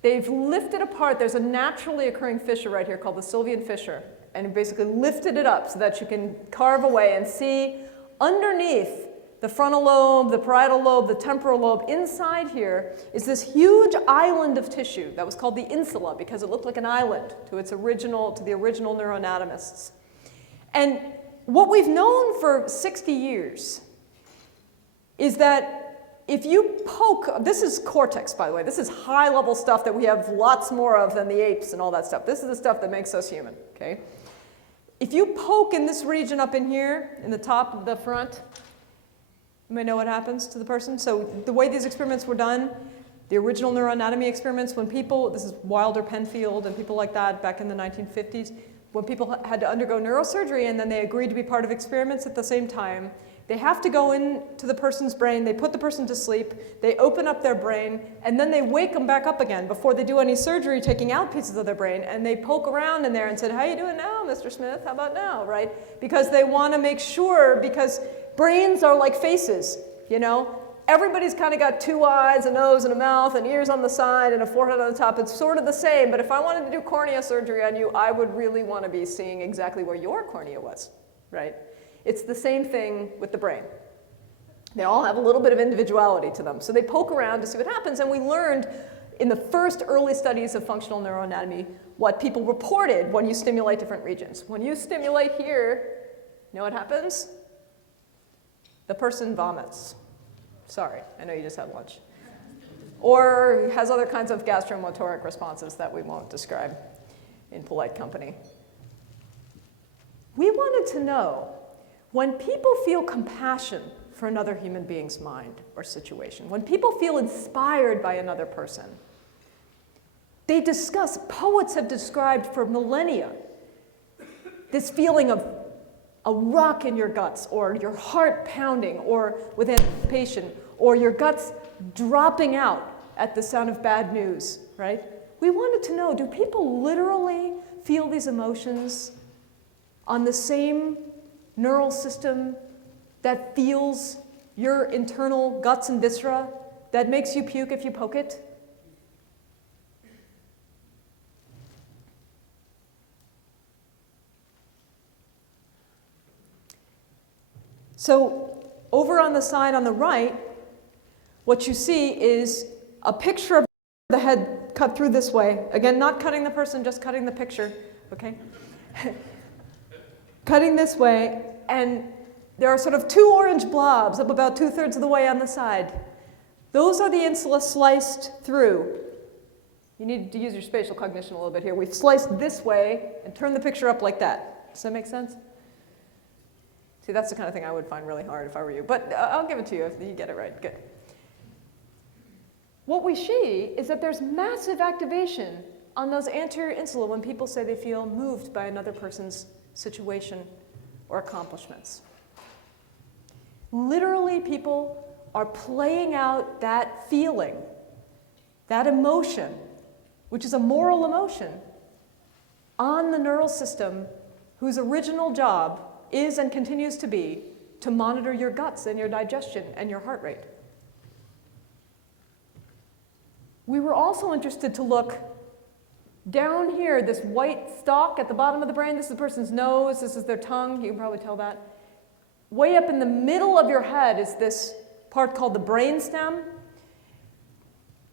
They've lifted apart. There's a naturally occurring fissure right here called the Sylvian fissure, and basically lifted it up so that you can carve away and see underneath the frontal lobe, the parietal lobe, the temporal lobe, inside here is this huge island of tissue that was called the insula because it looked like an island to the original neuroanatomists. And what we've known for 60 years is that if you poke, this is cortex, by the way, this is high-level stuff that we have lots more of than the apes and all that stuff. This is the stuff that makes us human, okay? If you poke in this region up in here, in the top of the front, you may know what happens to the person. So the way these experiments were done, the original neuroanatomy experiments, when people, this is Wilder Penfield and people like that back in the 1950s, when people had to undergo neurosurgery and then they agreed to be part of experiments at the same time, they have to go into the person's brain, they put the person to sleep, they open up their brain, and then they wake them back up again before they do any surgery, taking out pieces of their brain, and they poke around in there and said, how you doing now, Mr. Smith? How about now, right? Because they want to make sure, because brains are like faces, you know? Everybody's kind of got two eyes, a nose, and a mouth, and ears on the side, and a forehead on the top. It's sort of the same, but if I wanted to do cornea surgery on you, I would really want to be seeing exactly where your cornea was, right? It's the same thing with the brain. They all have a little bit of individuality to them. So they poke around to see what happens, and we learned in the first early studies of functional neuroanatomy what people reported when you stimulate different regions. When you stimulate here, you know what happens? The person vomits. Sorry, I know you just had lunch. Or has other kinds of gastromotoric responses that we won't describe in polite company. We wanted to know, when people feel compassion for another human being's mind or situation, when people feel inspired by another person, they discuss, poets have described for millennia, this feeling of a rock in your guts, or your heart pounding, or with anticipation, or your guts dropping out at the sound of bad news, right? We wanted to know, do people literally feel these emotions on the same neural system that feels your internal guts and viscera, that makes you puke if you poke it? So over on the side on the right, what you see is a picture of the head cut through this way. Again, not cutting the person, just cutting the picture, okay? Cutting this way, and there are sort of two orange blobs up about 2/3 of the way on the side. Those are the insula sliced through. You need to use your spatial cognition a little bit here. We've sliced this way and turned the picture up like that. Does that make sense? See, that's the kind of thing I would find really hard if I were you. But I'll give it to you if you get it right. Good. What we see is that there's massive activation on those anterior insula when people say they feel moved by another person's situation or accomplishments. Literally, people are playing out that feeling, that emotion, which is a moral emotion, on the neural system whose original job is and continues to be to monitor your guts and your digestion and your heart rate. We were also interested to look down here, this white stalk at the bottom of the brain. This is the person's nose, this is their tongue, you can probably tell that. Way up in the middle of your head is this part called the brainstem.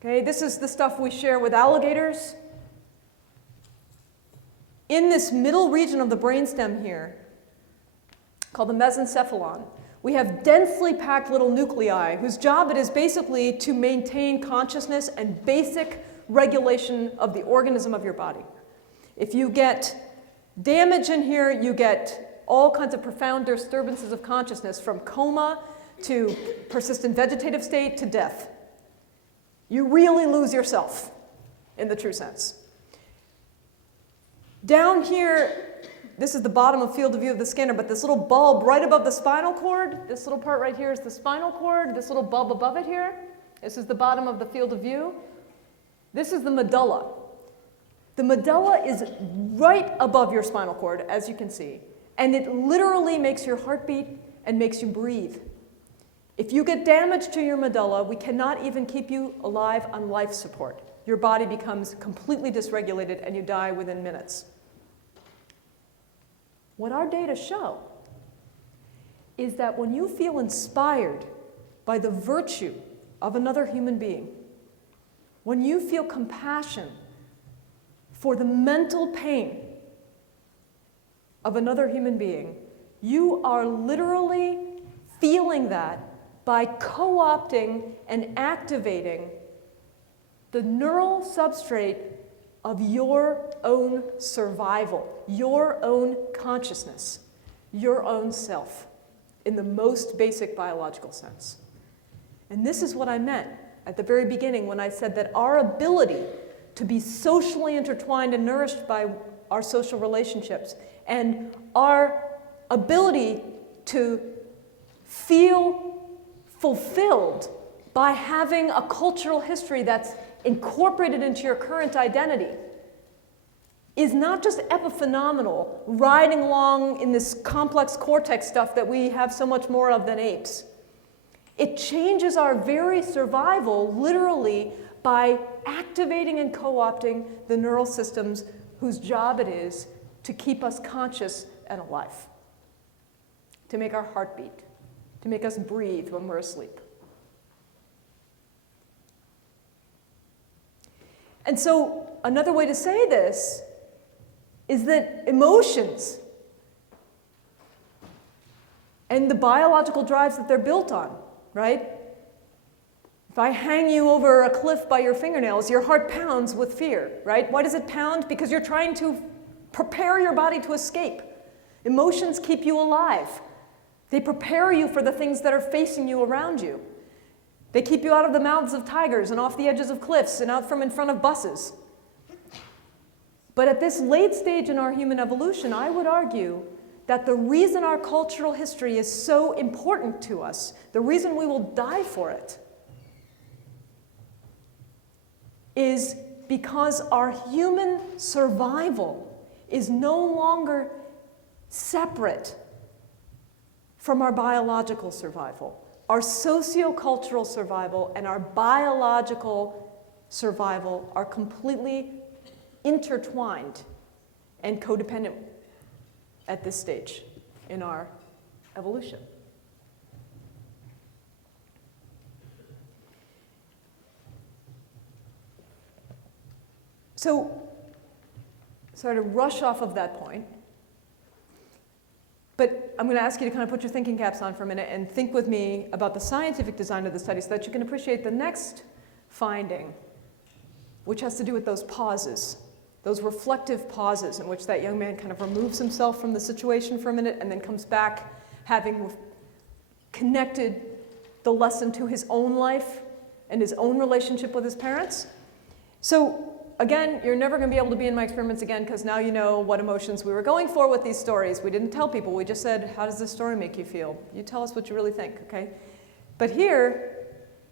Okay, this is the stuff we share with alligators. In this middle region of the brainstem here, called the mesencephalon, we have densely packed little nuclei whose job it is basically to maintain consciousness and basic regulation of the organism of your body. If you get damage in here, you get all kinds of profound disturbances of consciousness, from coma to persistent vegetative state to death. You really lose yourself in the true sense. Down here, this is the bottom of field of view of the scanner, but this little bulb right above the spinal cord, this little part right here is the spinal cord, this little bulb above it here, this is the bottom of the field of view. This is the medulla. The medulla is right above your spinal cord, as you can see, and it literally makes your heart beat and makes you breathe. If you get damage to your medulla, we cannot even keep you alive on life support. Your body becomes completely dysregulated and you die within minutes. What our data show is that when you feel inspired by the virtue of another human being, when you feel compassion for the mental pain of another human being, you are literally feeling that by co-opting and activating the neural substrate of your own survival, your own consciousness, your own self, in the most basic biological sense. And this is what I meant at the very beginning when I said that our ability to be socially intertwined and nourished by our social relationships, and our ability to feel fulfilled by having a cultural history that's incorporated into your current identity, is not just epiphenomenal, riding along in this complex cortex stuff that we have so much more of than apes. It changes our very survival, literally, by activating and co-opting the neural systems whose job it is to keep us conscious and alive, to make our heart beat, to make us breathe when we're asleep. And so another way to say this is that emotions and the biological drives that they're built on, right? If I hang you over a cliff by your fingernails, your heart pounds with fear, right? Why does it pound? Because you're trying to prepare your body to escape. Emotions keep you alive. They prepare you for the things that are facing you around you. They keep you out of the mouths of tigers and off the edges of cliffs and out from in front of buses. But at this late stage in our human evolution, I would argue that the reason our cultural history is so important to us, the reason we will die for it, is because our human survival is no longer separate from our biological survival. Our sociocultural survival and our biological survival are completely intertwined and codependent at this stage in our evolution. So, sorry to rush off of that point, but I'm going to ask you to kind of put your thinking caps on for a minute and think with me about the scientific design of the study so that you can appreciate the next finding, which has to do with those pauses, those reflective pauses in which that young man kind of removes himself from the situation for a minute and then comes back having connected the lesson to his own life and his own relationship with his parents. So, again, you're never going to be able to be in my experiments again because now you know what emotions we were going for with these stories. We didn't tell people. We just said, how does this story make you feel? You tell us what you really think, okay? But here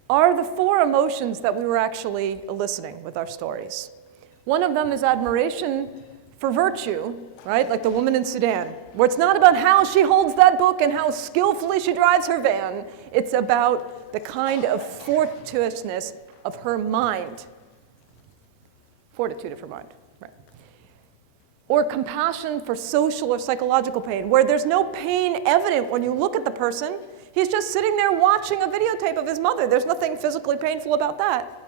are the 4 emotions that we were actually eliciting with our stories. One of them is admiration for virtue, right? Like the woman in Sudan, where it's not about how she holds that book and how skillfully she drives her van. It's about the kind of fortuitousness of her mind. Fortitude of her mind, right? Or compassion for social or psychological pain, where there's no pain evident when you look at the person. He's just sitting there watching a videotape of his mother. There's nothing physically painful about that.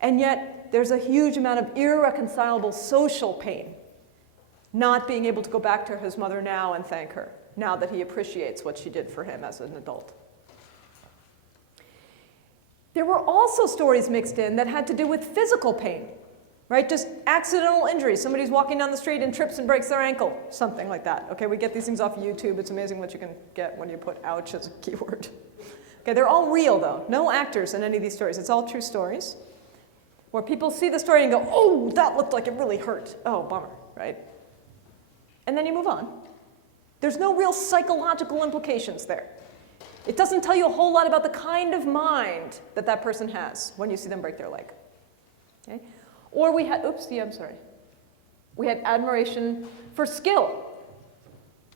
And yet, there's a huge amount of irreconcilable social pain, not being able to go back to his mother now and thank her, now that he appreciates what she did for him as an adult. There were also stories mixed in that had to do with physical pain. right? Just accidental injuries. Somebody's walking down the street and trips and breaks their ankle, something like that. Okay, we get these things off of YouTube. It's amazing what you can get when you put ouch as a keyword. Okay, they're all real though. No actors in any of these stories. It's all true stories where people see the story and go, oh, that looked like it really hurt. Oh, bummer, right? And then you move on. There's no real psychological implications there. It doesn't tell you a whole lot about the kind of mind that that person has when you see them break their leg. Okay? Or we had, we had admiration for skill,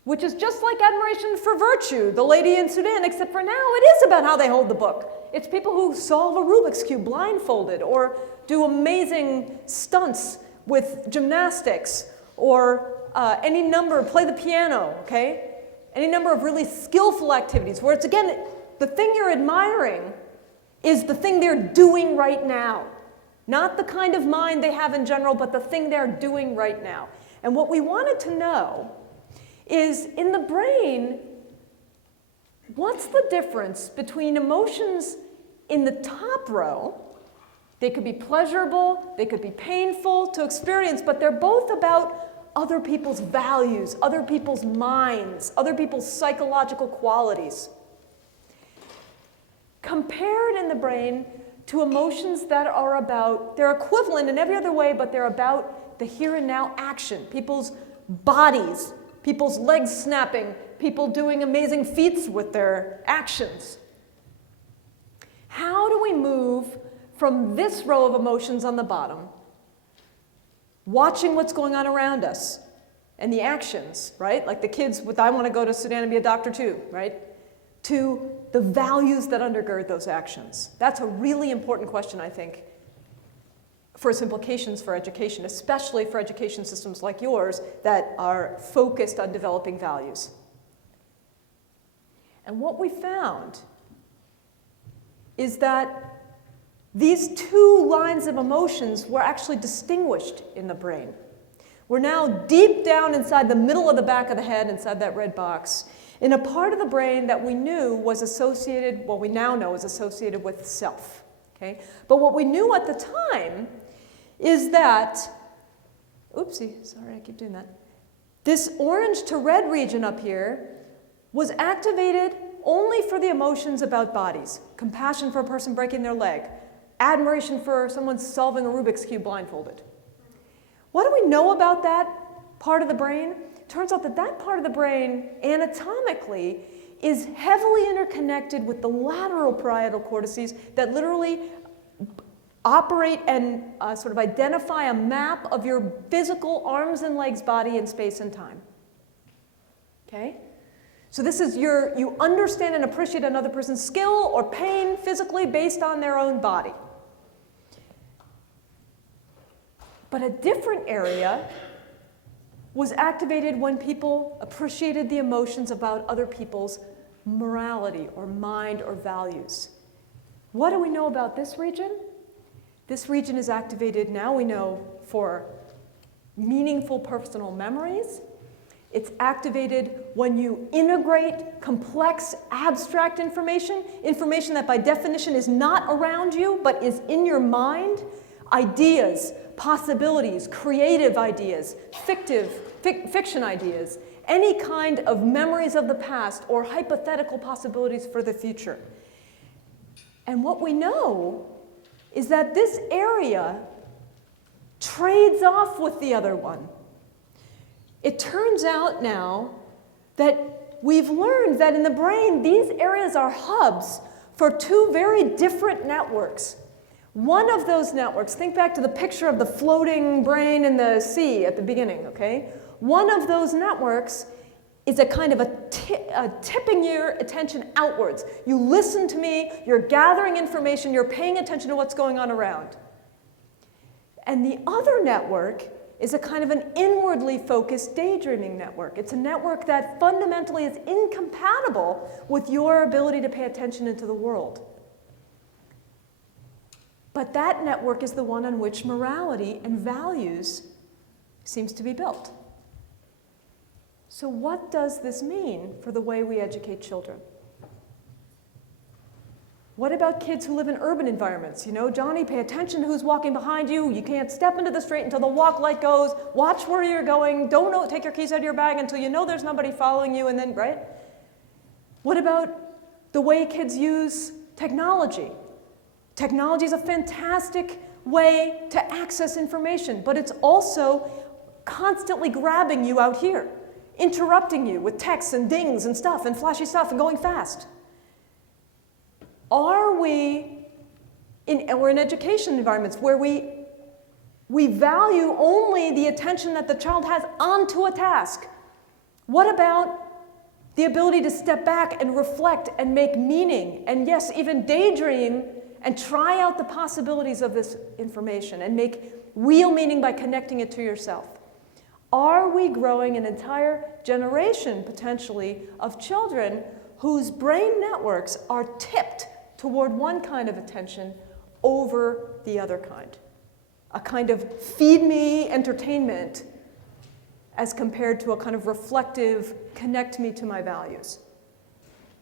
which is just like admiration for virtue, the lady in Sudan, except for now it is about how they hold the book. It's people who solve a Rubik's Cube blindfolded, or do amazing stunts with gymnastics, or any number, play the piano, okay? Any number of really skillful activities where it's, again, the thing you're admiring is the thing they're doing right now. Not the kind of mind they have in general, but the thing they're doing right now. And what we wanted to know is, in the brain, what's the difference between emotions in the top row? They could be pleasurable, they could be painful to experience, but they're both about other people's values, other people's minds, other people's psychological qualities. Compared in the brain to emotions that are about, they're equivalent in every other way, but they're about the here and now action, people's bodies, people's legs snapping, people doing amazing feats with their actions. How do we move from this row of emotions on the bottom, watching what's going on around us, and the actions, right? Like the kids with, I want to go to Sudan and be a doctor too, right? To the values that undergird those actions. That's a really important question, I think, for its implications for education, especially for education systems like yours that are focused on developing values. And what we found is that these two lines of emotions were actually distinguished in the brain. We're now deep down inside the middle of the back of the head, inside that red box, in a part of the brain that we knew was associated, well, we now know is associated with self. Okay? But what we knew at the time is that, oopsie, sorry, I keep doing that. This orange to red region up here was activated only for the emotions about bodies. Compassion for a person breaking their leg. Admiration for someone solving a Rubik's Cube blindfolded. What do we know about that part of the brain? Turns out that that part of the brain, anatomically, is heavily interconnected with the lateral parietal cortices that literally operate and sort of identify a map of your physical arms and legs, body in space and time. Okay? So this is you understand and appreciate another person's skill or pain physically based on their own body. But a different area was activated when people appreciated the emotions about other people's morality or mind or values. What do we know about this region? This region is activated now, we know, for meaningful personal memories. It's activated when you integrate complex, abstract information, information that by definition is not around you, but is in your mind, ideas, possibilities, creative ideas, fiction ideas, any kind of memories of the past or hypothetical possibilities for the future. And what we know is that this area trades off with the other one. It turns out now that we've learned that in the brain, these areas are hubs for two very different networks. One of those networks, think back to the picture of the floating brain in the sea at the beginning, okay? One of those networks is a kind of a tipping your attention outwards. You listen to me, you're gathering information, you're paying attention to what's going on around. And the other network is a kind of an inwardly focused daydreaming network. It's a network that fundamentally is incompatible with your ability to pay attention into the world. But that network is the one on which morality and values seems to be built. So what does this mean for the way we educate children? What about kids who live in urban environments? You know, Johnny, pay attention to who's walking behind you. You can't step into the street until the walk light goes. Watch where you're going. Don't take your keys out of your bag until you know there's nobody following you, and then, right? What about the way kids use technology? Technology is a fantastic way to access information, but it's also constantly grabbing you out here, interrupting you with texts and dings and stuff and flashy stuff and going fast. Are we, we're in education environments where we value only the attention that the child has onto a task. What about the ability to step back and reflect and make meaning, and yes, even daydream and try out the possibilities of this information and make real meaning by connecting it to yourself? Are we growing an entire generation, potentially, of children whose brain networks are tipped toward one kind of attention over the other kind? A kind of feed me entertainment as compared to a kind of reflective, connect me to my values.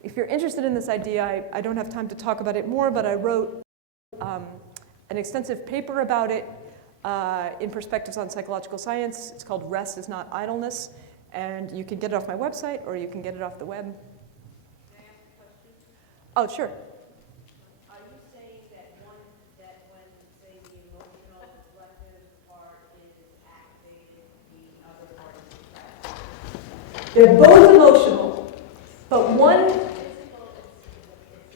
If you're interested in this idea, I don't have time to talk about it more, but I wrote an extensive paper about it in Perspectives on Psychological Science. It's called Rest is Not Idleness, and you can get it off my website or you can get it off the web. Can I ask a question? Oh, sure. Are you saying that when, say, the emotional reflective part is activated, the other part is suppressed? They're both emotional, but one,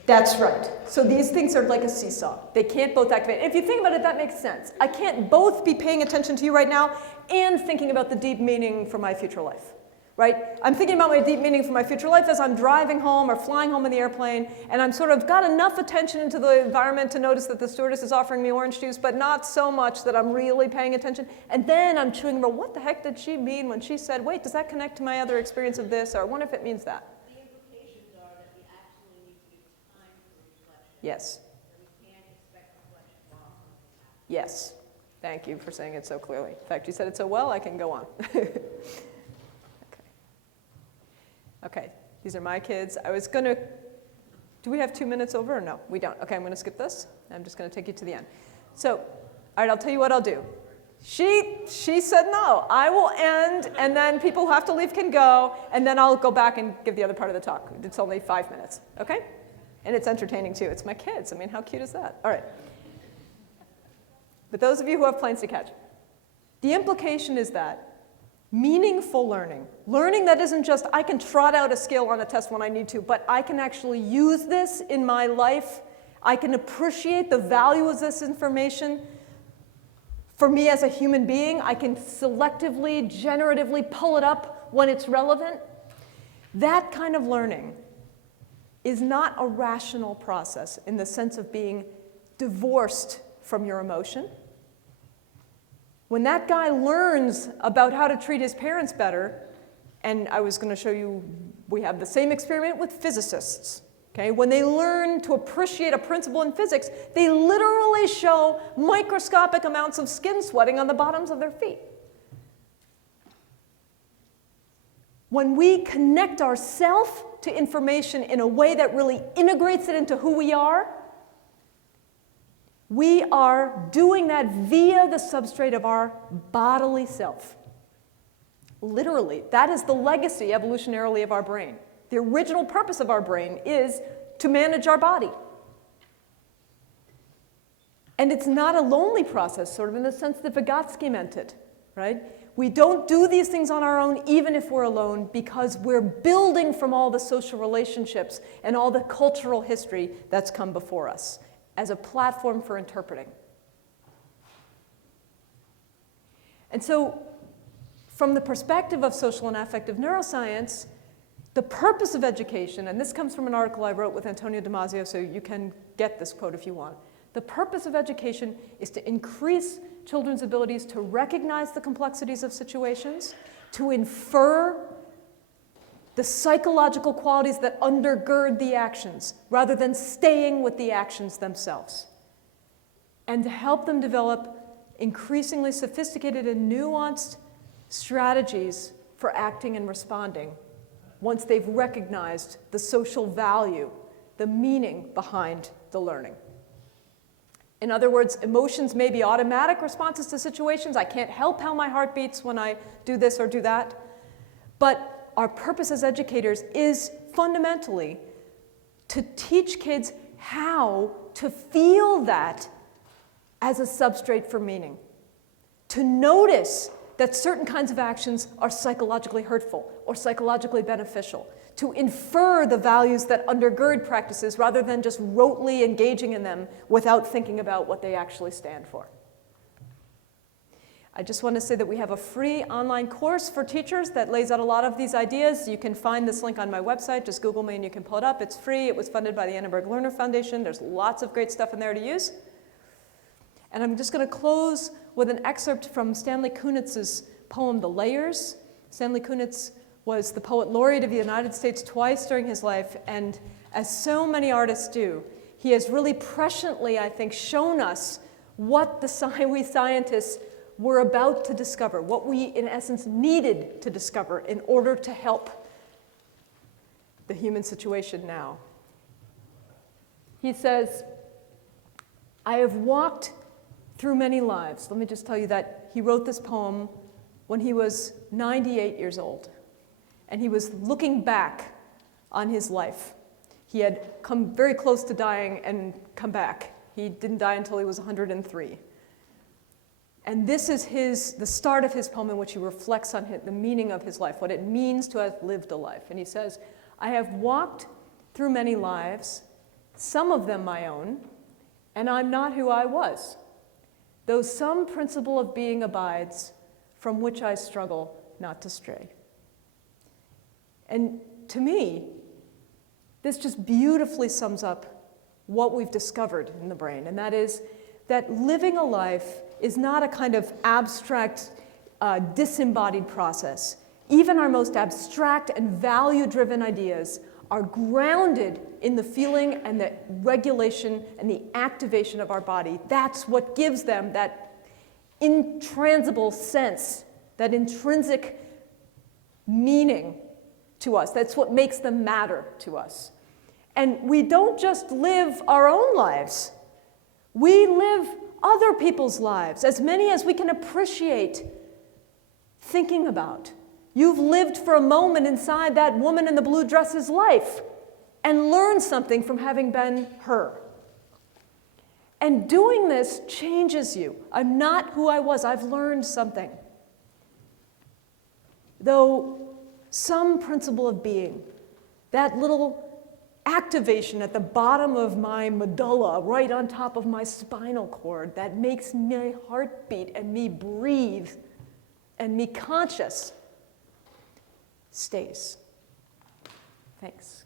that's right. So these things are like a seesaw. They can't both activate. If you think about it, that makes sense. I can't both be paying attention to you right now and thinking about the deep meaning for my future life, right? I'm thinking about my deep meaning for my future life as I'm driving home or flying home in the airplane, and I'm sort of got enough attention into the environment to notice that the stewardess is offering me orange juice, but not so much that I'm really paying attention. And then I'm chewing about what the heck did she mean when she said, wait, does that connect to my other experience of this? Or I wonder if it means that. The implications are that we actually need to give time for reflection. Yes. That we can't expect reflection while something happens. Yes. Thank you for saying it so clearly. In fact, you said it so well, I can go on. Okay, these are my kids. I was going to, do we have 2 minutes over or no? We don't. Okay, I'm going to skip this. I'm just going to take you to the end. So, all right, I'll tell you what I'll do. She said no. I will end, and then people who have to leave can go, and then I'll go back and give the other part of the talk. It's only 5 minutes, okay? And it's entertaining too. It's my kids. I mean, how cute is that? All right. But those of you who have planes to catch, the implication is that meaningful learning, learning that isn't just I can trot out a skill on a test when I need to, but I can actually use this in my life. I can appreciate the value of this information for me as a human being. I can selectively, generatively pull it up when it's relevant. That kind of learning is not a rational process in the sense of being divorced from your emotion. When that guy learns about how to treat his parents better, and I was going to show you, we have the same experiment with physicists. Okay? When they learn to appreciate a principle in physics, they literally show microscopic amounts of skin sweating on the bottoms of their feet. When we connect ourselves to information in a way that really integrates it into who we are doing that via the substrate of our bodily self. Literally, that is the legacy evolutionarily of our brain. The original purpose of our brain is to manage our body. And it's not a lonely process, sort of in the sense that Vygotsky meant it, right? We don't do these things on our own, even if we're alone, because we're building from all the social relationships and all the cultural history that's come before us as a platform for interpreting. And so, from the perspective of social and affective neuroscience, the purpose of education, and this comes from an article I wrote with Antonio Damasio, so you can get this quote if you want. The purpose of education is to increase children's abilities to recognize the complexities of situations, to infer the psychological qualities that undergird the actions, rather than staying with the actions themselves, and to help them develop increasingly sophisticated and nuanced strategies for acting and responding once they've recognized the social value the meaning behind the learning. In other words, emotions may be automatic responses to situations. I can't help how my heart beats when I do this or do that. But our purpose as educators is fundamentally to teach kids how to feel that as a substrate for meaning. To notice that certain kinds of actions are psychologically hurtful or psychologically beneficial. To infer the values that undergird practices rather than just rotely engaging in them without thinking about what they actually stand for. I just want to say that we have a free online course for teachers that lays out a lot of these ideas. You can find this link on my website. Just Google me and you can pull it up. It's free. It was funded by the Annenberg Lerner Foundation. There's lots of great stuff in there to use. And I'm just going to close with an excerpt from Stanley Kunitz's poem, The Layers. Stanley Kunitz was the poet laureate of the United States twice during his life, and as so many artists do, he has really presciently, I think, shown us what we scientists were about to discover, what we, in essence, needed to discover in order to help the human situation now. He says, I have walked through many lives. Let me just tell you that he wrote this poem when he was 98 years old. And he was looking back on his life. He had come very close to dying and come back. He didn't die until he was 103. And this is the start of his poem in which he reflects on the meaning of his life, what it means to have lived a life. And he says, I have walked through many lives, some of them my own, and I'm not who I was, though some principle of being abides, from which I struggle not to stray. And to me, this just beautifully sums up what we've discovered in the brain, and that is that living a life is not a kind of abstract, disembodied process. Even our most abstract and value-driven ideas are grounded in the feeling and the regulation and the activation of our body. That's what gives them that intransible sense, that intrinsic meaning to us. That's what makes them matter to us. And we don't just live our own lives. We live other people's lives, as many as we can appreciate thinking about. You've lived for a moment inside that woman in the blue dress's life and learned something from having been her. And doing this changes you. I'm not who I was. I've learned something. Though some principle of being, that little activation at the bottom of my medulla, right on top of my spinal cord, that makes my heart beat and me breathe and me conscious, stays. Thanks.